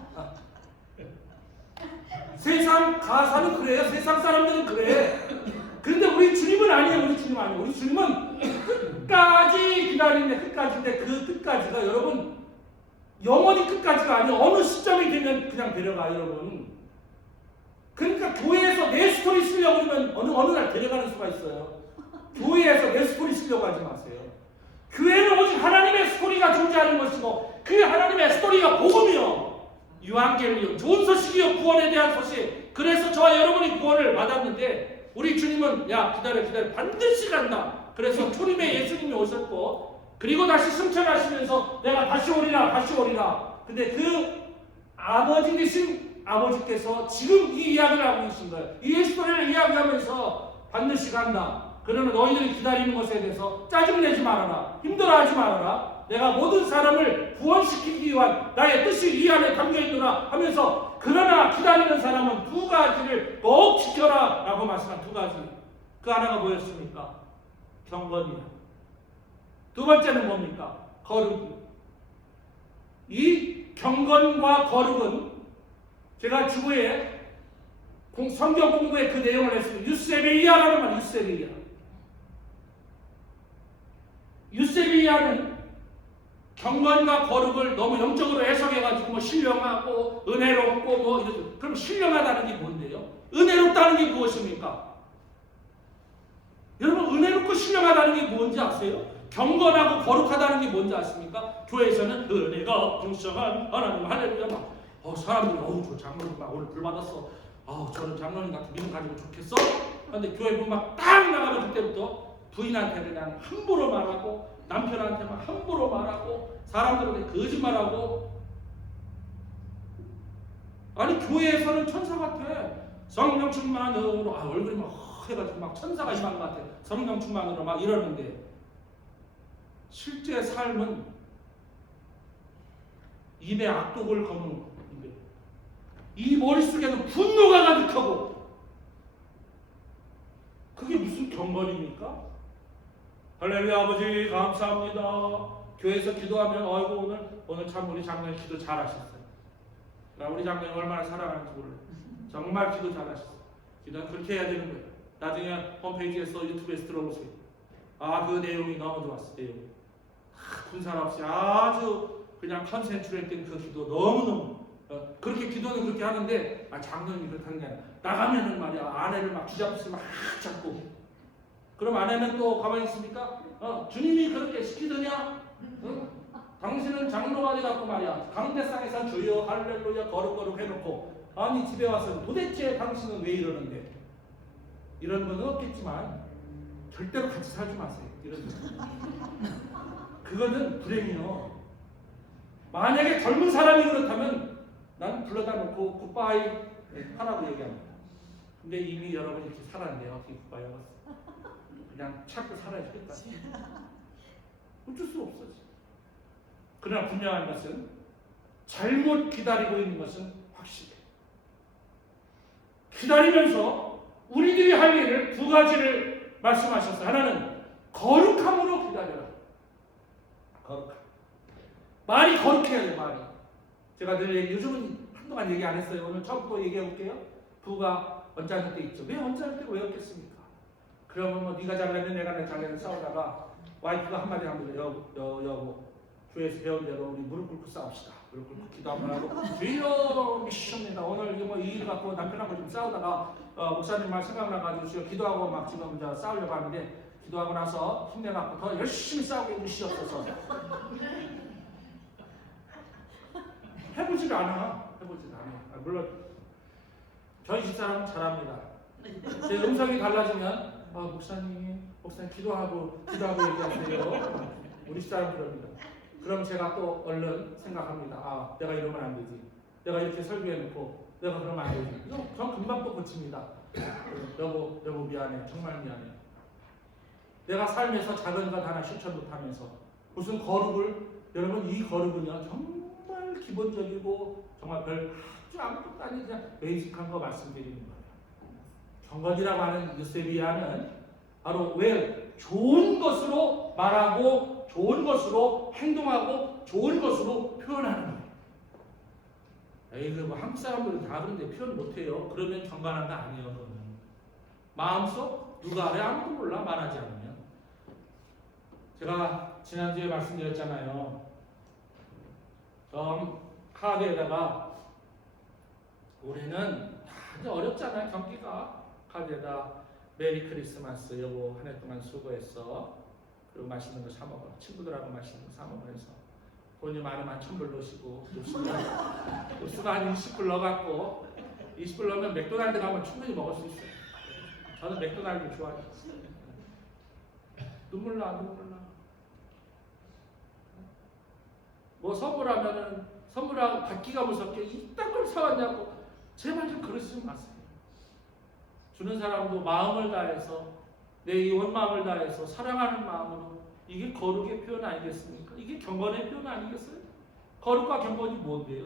세상 가사는 그래요. 세상 사람들은 그래. 그런데 우리 주님은 아니에요. 우리 주님은 끝까지 기다리는데 끝까지인데 그 끝까지가 여러분 영원히 끝까지가 아니에요. 어느 시점이 되면 그냥 데려가 여러분. 그러니까 교회에서 내 스토리 쓰려고 하면 어느 날 데려가는 수가 있어요. 교회에서 내 스토리 쓰려고 하지 마세요. 교회는 오직 하나님의 스토리가 존재하는 것이고 그 하나님의 스토리가 복음이요. 유한겔리요. 좋은 소식이요. 구원에 대한 소식. 그래서 저와 여러분이 구원을 받았는데 우리 주님은 야 기다려 반드시 간다. 그래서 초림에 예수님이 오셨고 그리고 다시 승천하시면서 내가 다시 오리라. 근데 그 아버지 되신 아버지께서 지금 이 이야기를 하고 계신 거예요. 이 스토리를 이야기하면서 반드시 간다. 그러나 너희들이 기다리는 것에 대해서 짜증내지 말아라. 힘들어하지 말아라. 내가 모든 사람을 구원시키기 위한 나의 뜻이 이 안에 담겨있노라 하면서 그러나 기다리는 사람은 두 가지를 꼭 지켜라 라고 말씀한 두 가지. 그 하나가 뭐였습니까? 경건이야. 두 번째는 뭡니까? 거룩이. 이 경건과 거룩은 제가 주부에 성경 공부에 그 내용을 했습니다. 유세베이아라는 말, 유세베이아. 유세베이아는 경건과 거룩을 너무 영적으로 해석해가지고 뭐 신령하고 은혜롭고 뭐 이런. 그럼 신령하다는 게 뭔데요? 은혜롭다는 게 무엇입니까? 여러분 은혜롭고 신령하다는 게 뭔지 아세요? 경건하고 거룩하다는 게 뭔지 아십니까? 교회에서는 은혜가 풍성한 하나님 할렐루야 막 사람들이 저 장로님 막 오늘 불 받았어. 저는 장로님 같은 믿음 가지고 좋겠어. 그런데 교회 문 막 딱 나가면 그때부터 부인한테 그냥 함부로 말하고 남편한테만 함부로 말하고 사람들한테 거짓말하고. 아니 교회에서는 천사 같아. 성령 충만으로 얼굴이 막 해가지고 막 천사가 임한 것 같아. 성령 충만으로 막 이러는데 실제 삶은 입에 악독을 거는 거. 이 머릿속에는 분노가 가득하고 그게 무슨 경건입니까? 할렐루야 아버지 감사합니다. 교회에서 기도하면 오늘 참 우리 장로님 기도 잘하셨어요. 우리 장로님 얼마나 사랑하는지 몰라요. 정말 기도 잘하셨어요. 기도는 그렇게 해야 되는 거예요. 나중에 홈페이지에서 유튜브에서 들어보세요. 그 내용이 너무 좋았어요. 내용이 군살 없이 아주 그냥 컨센트레이트된 그 기도 너무너무 그렇게 기도는 그렇게 하는데 장로님이 그렇다는 게 아니라 나가면은 말이야 아내를 막 쥐잡듯이 막 잡고 그럼 아내는 또 가만히 있습니까? 주님이 그렇게 시키더냐? 응? 당신은 장로가 돼갖고 말이야 강대상에서 주여 할렐루야 거룩거룩 해놓고 아니 집에 와서 도대체 당신은 왜 이러는데 이런 건 없겠지만 절대로 같이 살지 마세요. 이런 그거는 불행이요. 만약에 젊은 사람이 그렇다면 난 불러다 놓고 굿바이 하라고 얘기합니다. 근데 이미 여러분이 이렇게 살았는데 어떻게 굿바이 하겠어? 그냥 찾고 살아야겠다. 어쩔 수 없어. 그러나 분명한 것은 잘못 기다리고 있는 것은 확실해. 기다리면서 우리들이 할 일을 두 가지를 말씀하셨어요. 하나는 거룩함으로 기다려라. 거룩함. 말이 거룩해야 돼요. 말이. 제가 늘 요즘은 한동안 얘기 안 했어요. 오늘 처음부터 얘기해 볼게요. 부가 언짢을 때 있죠. 왜 언짢을 때 왜 없겠습니까? 그러면 뭐 네가 잘났네 내가 잘났네 싸우다가 와이프가 한마디 합니다. 여보 교회에서 배운 대로 우리 무릎 꿇고 싸웁시다. 무릎 꿇고 기도 한번 하고 주여 미십니다. 오늘 뭐 이 일 갖고 남편하고 좀 싸우다가 목사님 말 생각나가지고 기도하고 막 지금 이제 싸우려고 하는데 기도하고 나서 힘내갖고 더 열심히 싸우게 해주시옵소서. 해보질 않아. 물론 저희 집사람은 잘합니다. 제 음성이 달라지면 목사님 기도하고 얘기하세요. 우리 집사람 그럽니다. 그럼 제가 또 얼른 생각합니다. 내가 이러면 안 되지. 내가 이렇게 설교해놓고 내가 그러면 안 되지. 전 금방 또 고칩니다. 여보 미안해. 정말 미안해. 내가 삶에서 작은 것 하나 실천 못하면서 무슨 거룩을 여러분 이 거룩은요 정말 기본적이고 정말 별 아주 아무것도 아닌 그냥 베이직한 거 말씀드리는 거예요. 경건이라고 하는 유세비아는 바로 왜 좋은 것으로 말하고 좋은 것으로 행동하고 좋은 것으로 표현하는 거예요. 뭐 한국 사람들은 다 그런데 표현 못해요. 그러면 경건한 거 아니에요. 그거는. 마음속 누가 알아요? 아무도 몰라 말하지 않으면. 제가 지난주에 말씀드렸잖아요. 카드에다가 올해는 아주 어렵잖아요. 경기가. 카드에다 메리 크리스마스 여보 한 해 동안 수고했어. 그리고 맛있는 거 사 먹어. 친구들하고 맛있는 거 사 먹으면서 돈이 많으면 1,000불 넣으시고 뉴스가 한 20불 넣어갖고 20불 넣으면 맥도날드 가면 충분히 먹을 수 있어요. 저는 맥도날드 좋아해요. 눈물 나. 뭐 선물하면은 선물하고 받기가 무섭게 이딴 걸 사왔냐고 제발 좀 그러시지 마세요. 주는 사람도 마음을 다해서 내 이 온 마음을 다해서 사랑하는 마음으로, 이게 거룩의 표현 아니겠습니까? 이게 경건의 표현 아니겠어요? 거룩과 경건이 뭔데요?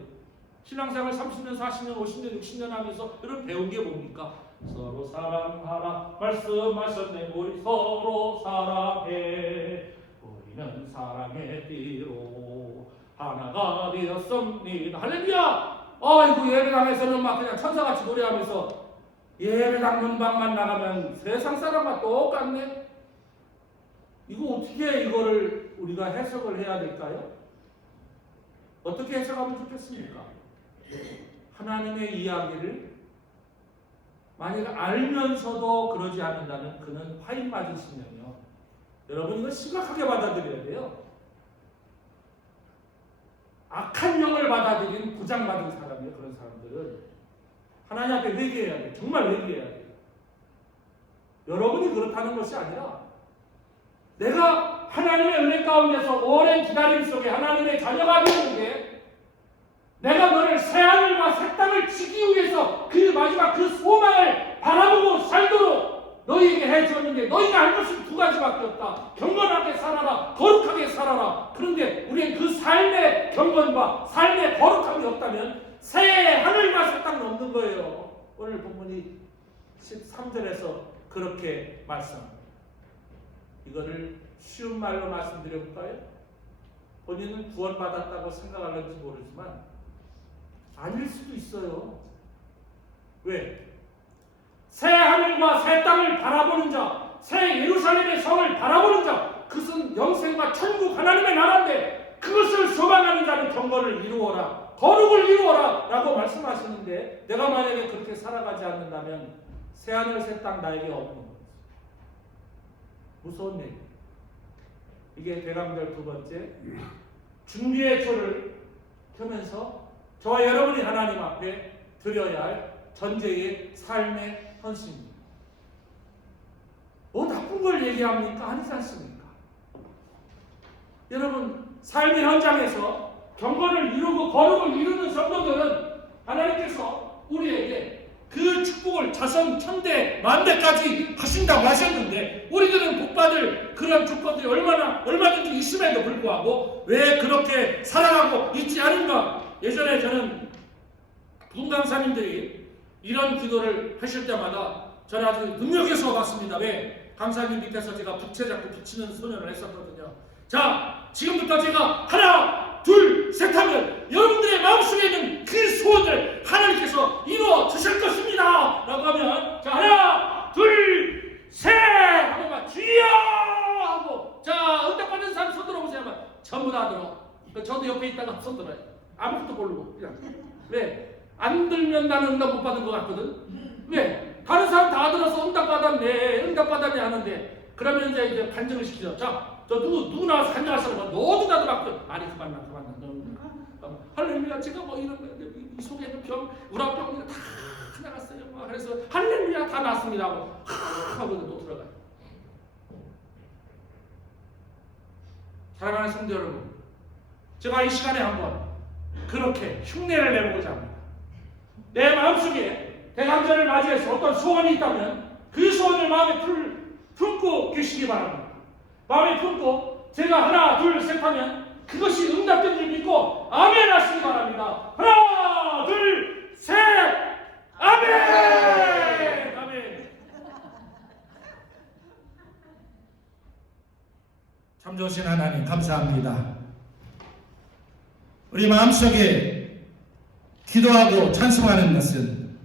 신앙생활 30년, 40년, 50년, 60년 하면서 여러분 배운 게 뭡니까? 서로 사랑하라 말씀하셨네. 우리 서로 사랑해. 우리는 사랑의 띠로 하나가 되었습니다. 할렐루야! 아이고, 예배당에서는 막 그냥 천사같이 노래하면서 예배당 문방만 나가면 세상 사람과 똑같네. 이거 어떻게 이거를 우리가 해석을 해야 될까요? 어떻게 해석하면 좋겠습니까? 하나님의 이야기를 만약 알면서도 그러지 않는다면 그는 화인 맞은 신령이요. 여러분 이거 심각하게 받아들여야 돼요. 악한 영을 받아들인 부장받은 사람이에요. 그런 사람들은 하나님 앞에 회개해야 돼요. 정말 회개해야 돼요. 여러분이 그렇다는 것이 아니라 내가 하나님의 은혜 가운데서 오랜 기다림 속에 하나님의 자녀가 되는 게, 내가 너를 새하늘과 새 땅을 지기 위해서 그 마지막 그 소망을 바라보고 살도록 너희에게 해주었는데, 너희가 할 것은 두 가지밖에 없다. 경건하게 살아라, 거룩하게 살아라. 그런데 우리는 그 삶의 경건과 삶의 거룩함이 없다면 새 하늘과 새 땅은 없는 거예요. 오늘 본문이 13절에서 그렇게 말씀합니다. 이거를 쉬운 말로 말씀드려볼까요? 본인은 구원받았다고 생각하는지 모르지만 아닐 수도 있어요. 왜? 새 하늘과 새 땅을 바라보는 자, 새 예루살렘의 성을 바라보는 자, 그것은 영생과 천국 하나님의 나라인데 그것을 소망하는 자는 경건을 이루어라, 거룩을 이루어라 라고 말씀하시는데, 내가 만약에 그렇게 살아가지 않는다면 새 하늘 새 땅 나에게 없는 거예요. 무서운 얘기. 이게 대강절 두 번째, 준비의 초를 켜면서 저와 여러분이 하나님 앞에 드려야 할 전제의 삶의 헌신입니다. 뭐 나쁜 걸 얘기합니까? 아니지 않습니까? 여러분, 삶의 현장에서 경건을 이루고 거룩을 이루는 성도들은 하나님께서 우리에게 그 축복을 자선 천대 만대까지 하신다고 하셨는데, 우리들은 복받을 그런 조건들이 얼마든지 있음에도 불구하고 왜 그렇게 살아가고 있지 않은가? 예전에 저는 부흥 강사님들이 이런 기도를 하실 때마다 저는 아주 능력에서 봤습니다. 왜? 강사님 밑에서 제가 부채 잡고 붙이는 소년을 했었거든요. 자, 지금부터 제가 하나, 둘, 셋 하면 여러분들의 마음속에 있는 그 소원을 하나님께서 이루어 주실 것입니다 라고 하면, 자, 하나, 둘, 셋 하면 주여 하고, 자, 응답받는 사람 손 들어보세요 하면 전부 다 들어. 저도 옆에 있다가 손 들어요. 아무것도 모르고 그냥. 왜? 안 들면 나는 응답 못 받은 것 같거든. 왜? 다른 사람 다 들어서 응답 받았네, 응답 받았네 하는데, 그러면 이제 간증을 시키죠. 자, 저 누구 나와서 간증할 사람은 너도 나도 받고, 아니 그만 나. 할렐루야, 제가 뭐 이런 이 속에 있는 병, 우라병이 다 나갔어요. 그래서 할렐루야 다 났습니다 하고 하고 또 들어가요. 사랑하는 성도 여러분, 제가 이 시간에 한번 그렇게 흉내를 내보고자 합니다. 내 마음속에 대강절을 맞이해서 어떤 소원이 있다면 그 소원을 마음에 품고 계시기 바랍니다. 마음에 품고 제가 하나 둘 셋 하면 그것이 응답된 줄 믿고 아멘 하시기 바랍니다. 하나 둘 셋 아멘. 아멘. 참 좋으신 하나님 감사합니다. 우리 마음속에 기도하고 찬송하는 것은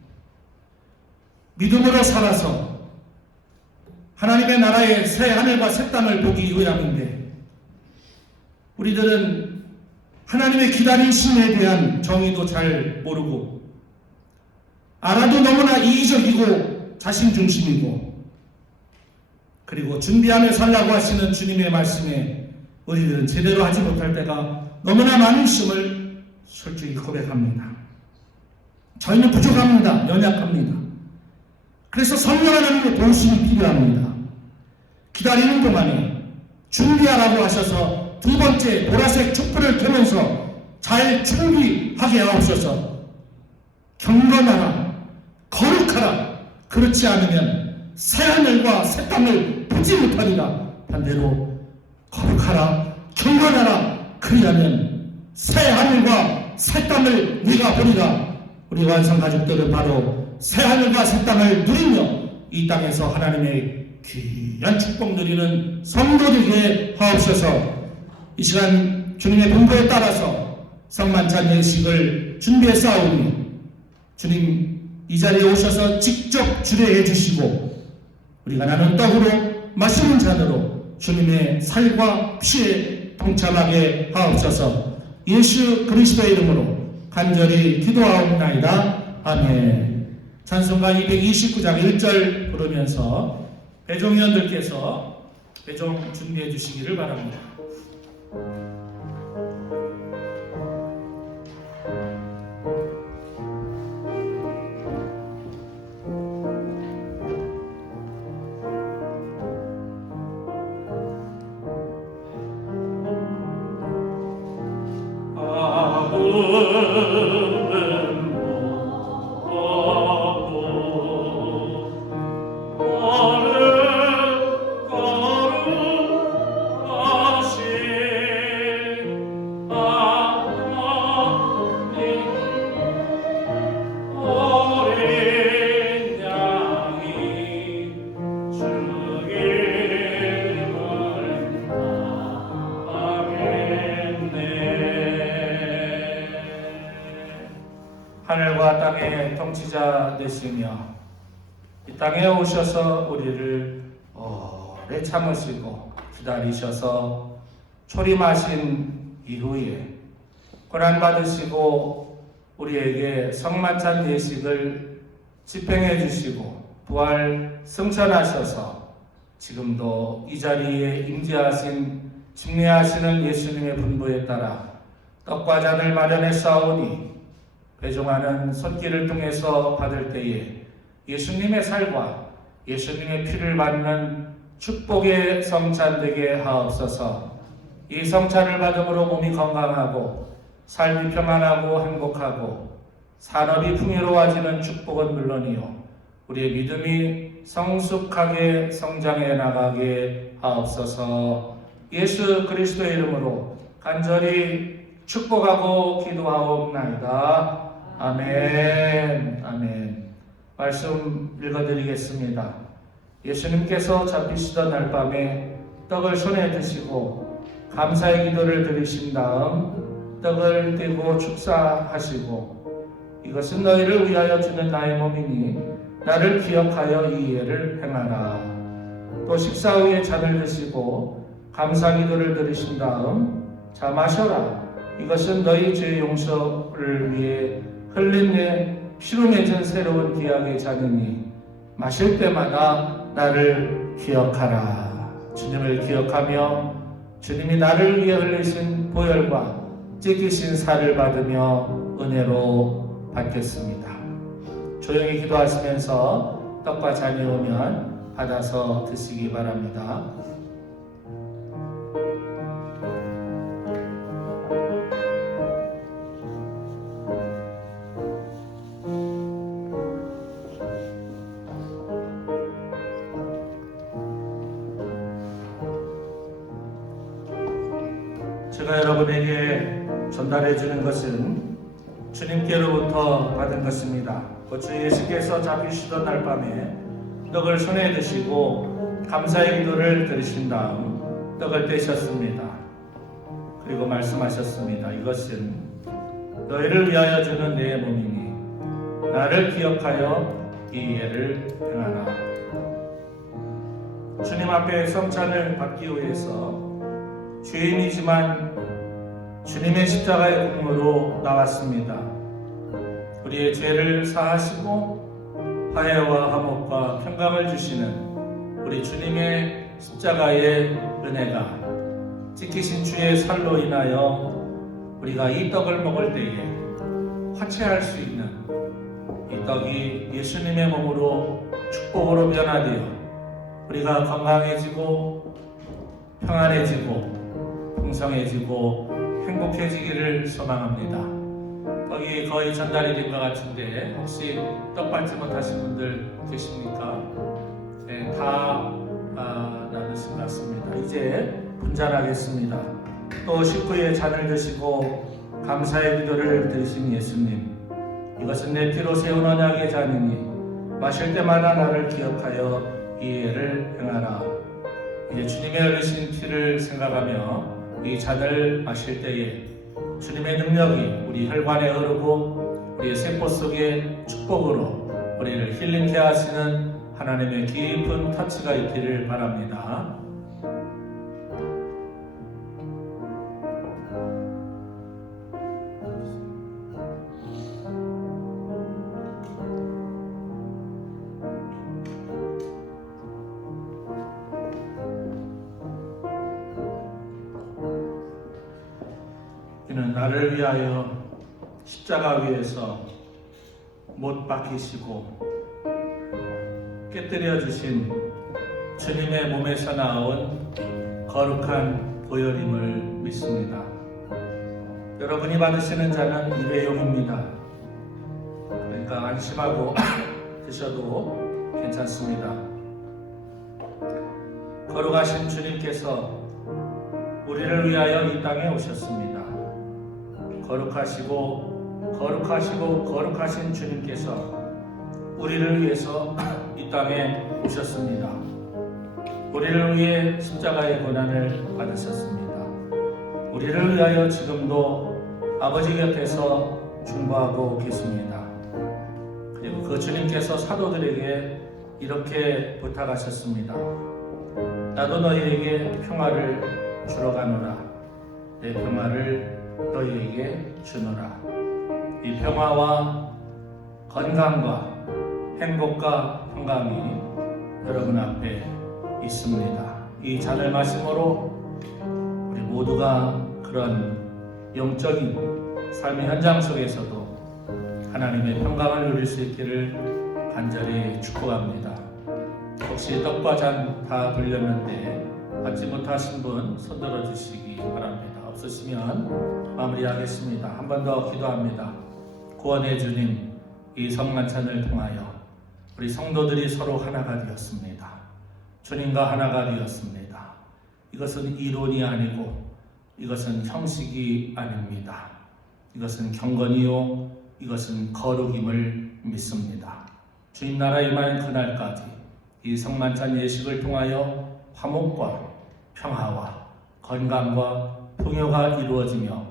믿음으로 살아서 하나님의 나라의 새 하늘과 새 땅을 보기 위함인데, 우리들은 하나님의 기다리심에 대한 정의도 잘 모르고, 알아도 너무나 이기적이고 자신중심이고, 그리고 준비하며 살라고 하시는 주님의 말씀에 우리들은 제대로 하지 못할 때가 너무나 많으심을 솔직히 고백합니다. 저희는 부족합니다. 연약합니다. 그래서 성령 하나님의 도우심이 필요합니다. 기다리는 동안에 준비하라고 하셔서 두 번째 보라색 촛불을 켜면서 잘 준비하게 하옵소서. 경건하라, 거룩하라. 그렇지 않으면 새 하늘과 새 땅을 듣지 못하리라. 반대로 거룩하라, 경건하라. 그리하면 새 하늘과 새 땅을 네가 보리라. 우리 완성 가족들은 바로 새 하늘과 새 땅을 누리며 이 땅에서 하나님의 귀한 축복 누리는 성도 되게 하옵소서. 이 시간 주님의 분부에 따라서 성만찬 예식을 준비했사오니 주님 이 자리에 오셔서 직접 주례해 주시고 우리가 나눈 떡으로 마시는 잔으로 주님의 살과 피에 동참하게 하옵소서. 예수 그리스도의 이름으로 간절히 기도하옵나이다. 아멘. 찬송가 229장 1절 부르면서 배종위원들께서 배종 준비해 주시기를 바랍니다. 하늘과 땅의 통치자 되시며 이 땅에 오셔서 우리를 오래 참으시고 기다리셔서 초림하신 이후에 고난 받으시고 우리에게 성만찬 예식을 집행해 주시고 부활 승천하셔서 지금도 이 자리에 임재하신 집례하시는 예수님의 분부에 따라 떡과 잔을 마련했사오니 배종하는 손길을 통해서 받을 때에 예수님의 살과 예수님의 피를 받는 축복의 성찬 되게 하옵소서. 이 성찬을 받음으로 몸이 건강하고 삶이 평안하고 행복하고 산업이 풍요로워지는 축복은 물론이요 우리의 믿음이 성숙하게 성장해 나가게 하옵소서. 예수 그리스도의 이름으로 간절히 축복하고 기도하옵나이다. 아멘. 아멘. 말씀 읽어드리겠습니다. 예수님께서 잡히시던 날 밤에 떡을 손에 드시고 감사의 기도를 드리신 다음 떡을 떼고 축사하시고 이것은 너희를 위하여 주는 나의 몸이니 나를 기억하여 이 예를 행하라. 또 식사 후에 잔을 드시고 감사 기도를 드리신 다음 자 마셔라. 이것은 너희 죄 용서를 위해 흘린 내 피로 맺은 새로운 기약의 잔이니 마실 때마다 나를 기억하라. 주님을 기억하며 주님이 나를 위해 흘리신 보혈과 찢기신 살을 받으며 은혜로 받겠습니다. 조용히 기도하시면서 떡과 잔이 오면 받아서 드시기 바랍니다. 제가 여러분에게 전달해 주는 것은 주님께로부터 받은 것입니다. 주 예수께서 잡히시던 날 밤에 떡을 손에 드시고 감사의 기도를 드리신 다음 떡을 떼셨습니다. 그리고 말씀하셨습니다. 이것은 너희를 위하여 주는 내 몸이니 나를 기억하여 이 예를 행하라. 주님 앞에 성찬을 받기 위해서 죄인이지만 주님의 십자가의 공로로 나왔습니다. 우리의 죄를 사하시고 화해와 화목과 평강을 주시는 우리 주님의 십자가의 은혜가 찢기신 주의 살로 인하여 우리가 이 떡을 먹을 때에 화채할 수 있는 이 떡이 예수님의 몸으로 축복으로 변화되어 우리가 건강해지고 평안해지고 풍성해지고 행복해지기를 소망합니다. 떡이 거의 전달이 된 것 같은데 혹시 떡 받지 못하신 분들 계십니까? 네, 다 것인 것 같습니다. 이제 분잔하겠습니다. 또 식구의 잔을 드시고 감사의 기도를 드리신 예수님, 이것은 내 피로 세운 언약의 잔이니 마실 때마다 나를 기억하여 이 예를 행하라. 이제 주님의 흘리신 피를 생각하며 이 잔을 마실 때에 주님의 능력이 우리 혈관에 흐르고 우리의 세포 속에 축복으로 우리를 힐링케 하시는 하나님의 깊은 터치가 있기를 바랍니다. 이는 나를 위하여 십자가 위에서 못 박히시고 깨뜨려 주신 주님의 몸에서 나온 거룩한 보혈임을 믿습니다. 여러분이 받으시는 잔은 일회용입니다. 그러니까 안심하고 드셔도 괜찮습니다. 거룩하신 주님께서 우리를 위하여 이 땅에 오셨습니다. 거룩하신 주님께서 우리를 위해서 이 땅에 오셨습니다. 우리를 위해 십자가의 고난을 받으셨습니다. 우리를 위하여 지금도 아버지 곁에서 중보하고 계십니다. 그리고 그 주님께서 사도들에게 이렇게 부탁하셨습니다. 나도 너희에게 평화를 주러 가노라. 내 평화를 너희에게 주노라. 이 평화와 건강과 행복과 평강이 여러분 앞에 있습니다. 이 잔을 마심으로 우리 모두가 그런 영적인 삶의 현장 속에서도 하나님의 평강을 누릴 수 있기를 간절히 축복합니다. 혹시 떡과 잔 다 돌렸는데 받지 못하신 분 손들어 주시기 바랍니다. 없으시면 마무리하겠습니다. 한 번 더 기도합니다. 구원의 주님, 이 성만찬을 통하여 우리 성도들이 서로 하나가 되었습니다. 주님과 하나가 되었습니다. 이것은 이론이 아니고 이것은 형식이 아닙니다. 이것은 경건이요, 이것은 거룩임을 믿습니다. 주님 나라 임하는 그날까지 이 성만찬 예식을 통하여 화목과 평화와 건강과 풍요가 이루어지며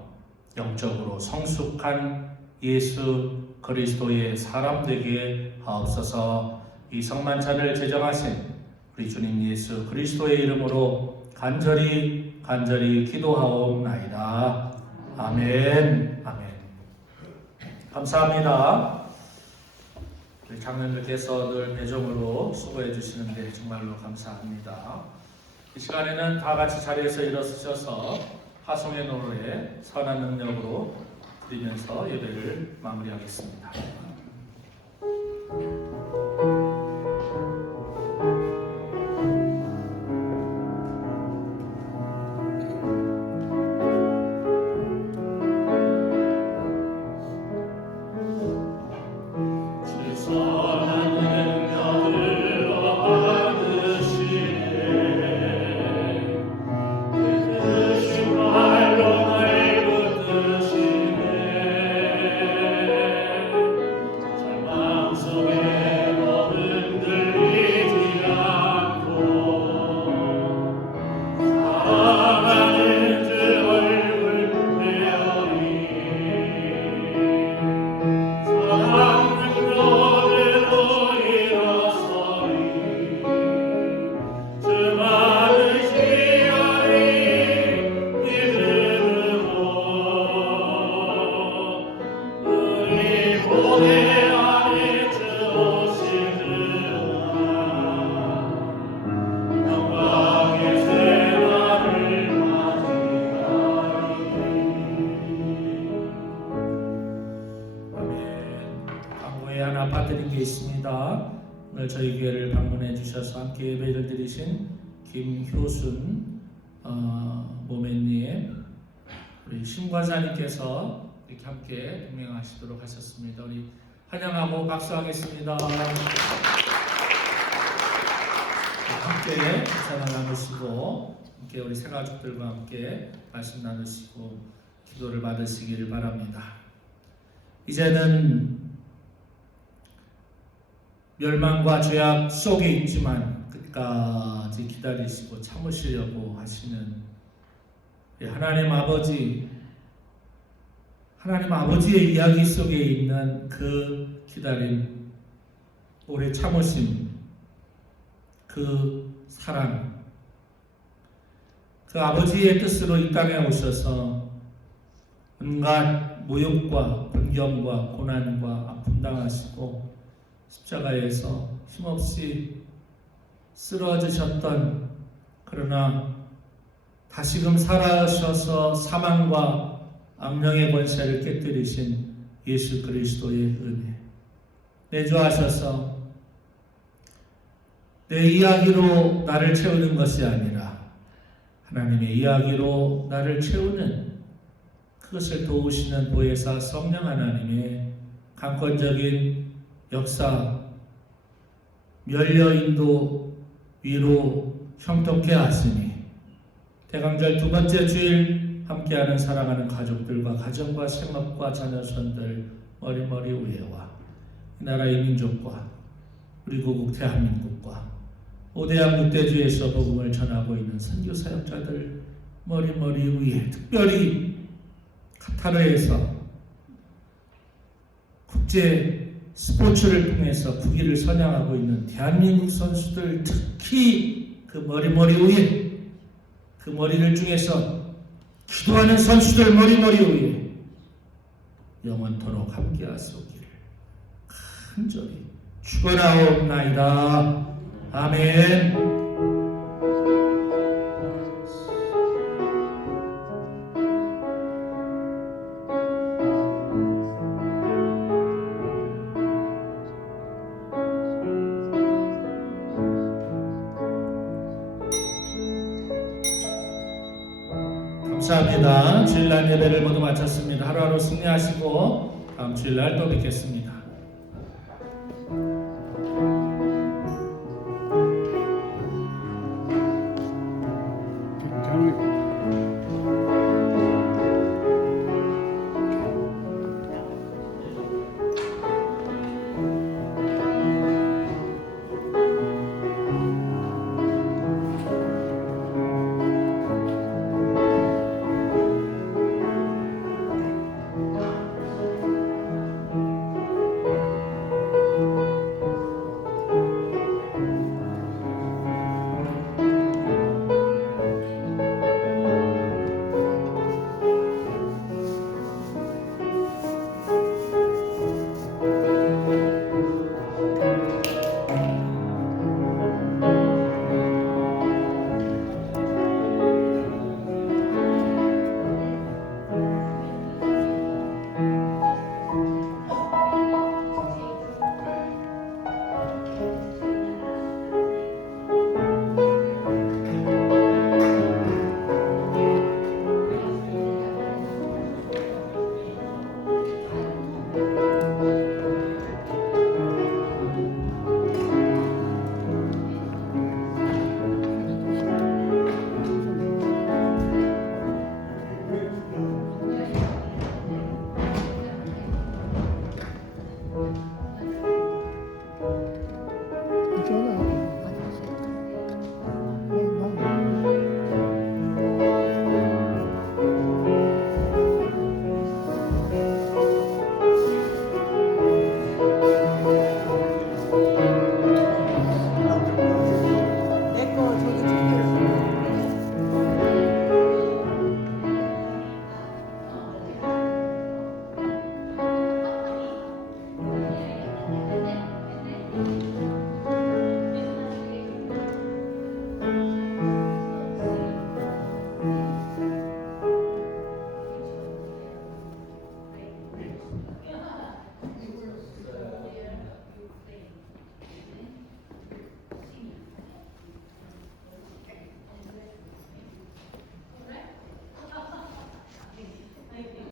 영적으로 성숙한 예수 그리스도의 사람 되게 하옵소서. 이 성만찬을 제정하신 우리 주님 예수 그리스도의 이름으로 간절히 기도하옵나이다. 아멘. 아멘. 감사합니다. 우리 장로님께서 늘 배정으로 수고해 주시는데 정말로 감사합니다. 이 시간에는 다 같이 자리에서 일어서셔서 화성의 노래 선한 능력으로 드리면서 예배를 마무리하겠습니다. 오늘 저희 교회를 방문해 주셔서 함께 예배를 드리신 김효순 모멘님, 우리 심과자님께서 이렇게 함께 동행하시도록 하셨습니다. 우리 환영하고 박수하겠습니다. 함께 찬양 나누시고 함께 우리 새 가족들과 함께 말씀 나누시고 기도를 받으시기를 바랍니다. 이제는 멸망과 죄악 속에 있지만 끝까지 기다리시고 참으시려고 하시는 하나님 아버지의 이야기 속에 있는 그 기다림, 오래 참으심, 그 사랑, 그 아버지의 뜻으로 이 땅에 오셔서 온갖 모욕과 번경과 고난과 아픔 당하시고 십자가에서 힘없이 쓰러지셨던, 그러나 다시금 살아셔서 사망과 악령의 권세를 깨뜨리신 예수 그리스도의 은혜, 내주하셔서 내 이야기로 나를 채우는 것이 아니라 하나님의 이야기로 나를 채우는, 그것을 도우시는 보혜사 성령 하나님의 강권적인 역사, 멸려 인도, 위로, 형통케 하시니 대강절 두 번째 주일 함께하는 사랑하는 가족들과 가정과 생업과 자녀손들 머리머리 위에와 이 나라의 민족과 우리 고국 대한민국과 5대양 6대주에서 복음을 전하고 있는 선교 사역자들 머리머리 위에, 특별히 카타르에서 국제 스포츠를 통해서 국위를 선양하고 있는 대한민국 선수들, 특히 그 머리머리 위에, 그 머리를 중에서 기도하는 선수들 머리머리 위에 영원토록 함께하시기를 간절히 축원하옵나이다. 아멘. 감사합니다. 주일날 예배를 모두 마쳤습니다. 하루하루 승리하시고 다음 주일날 또 뵙겠습니다. 내거 저기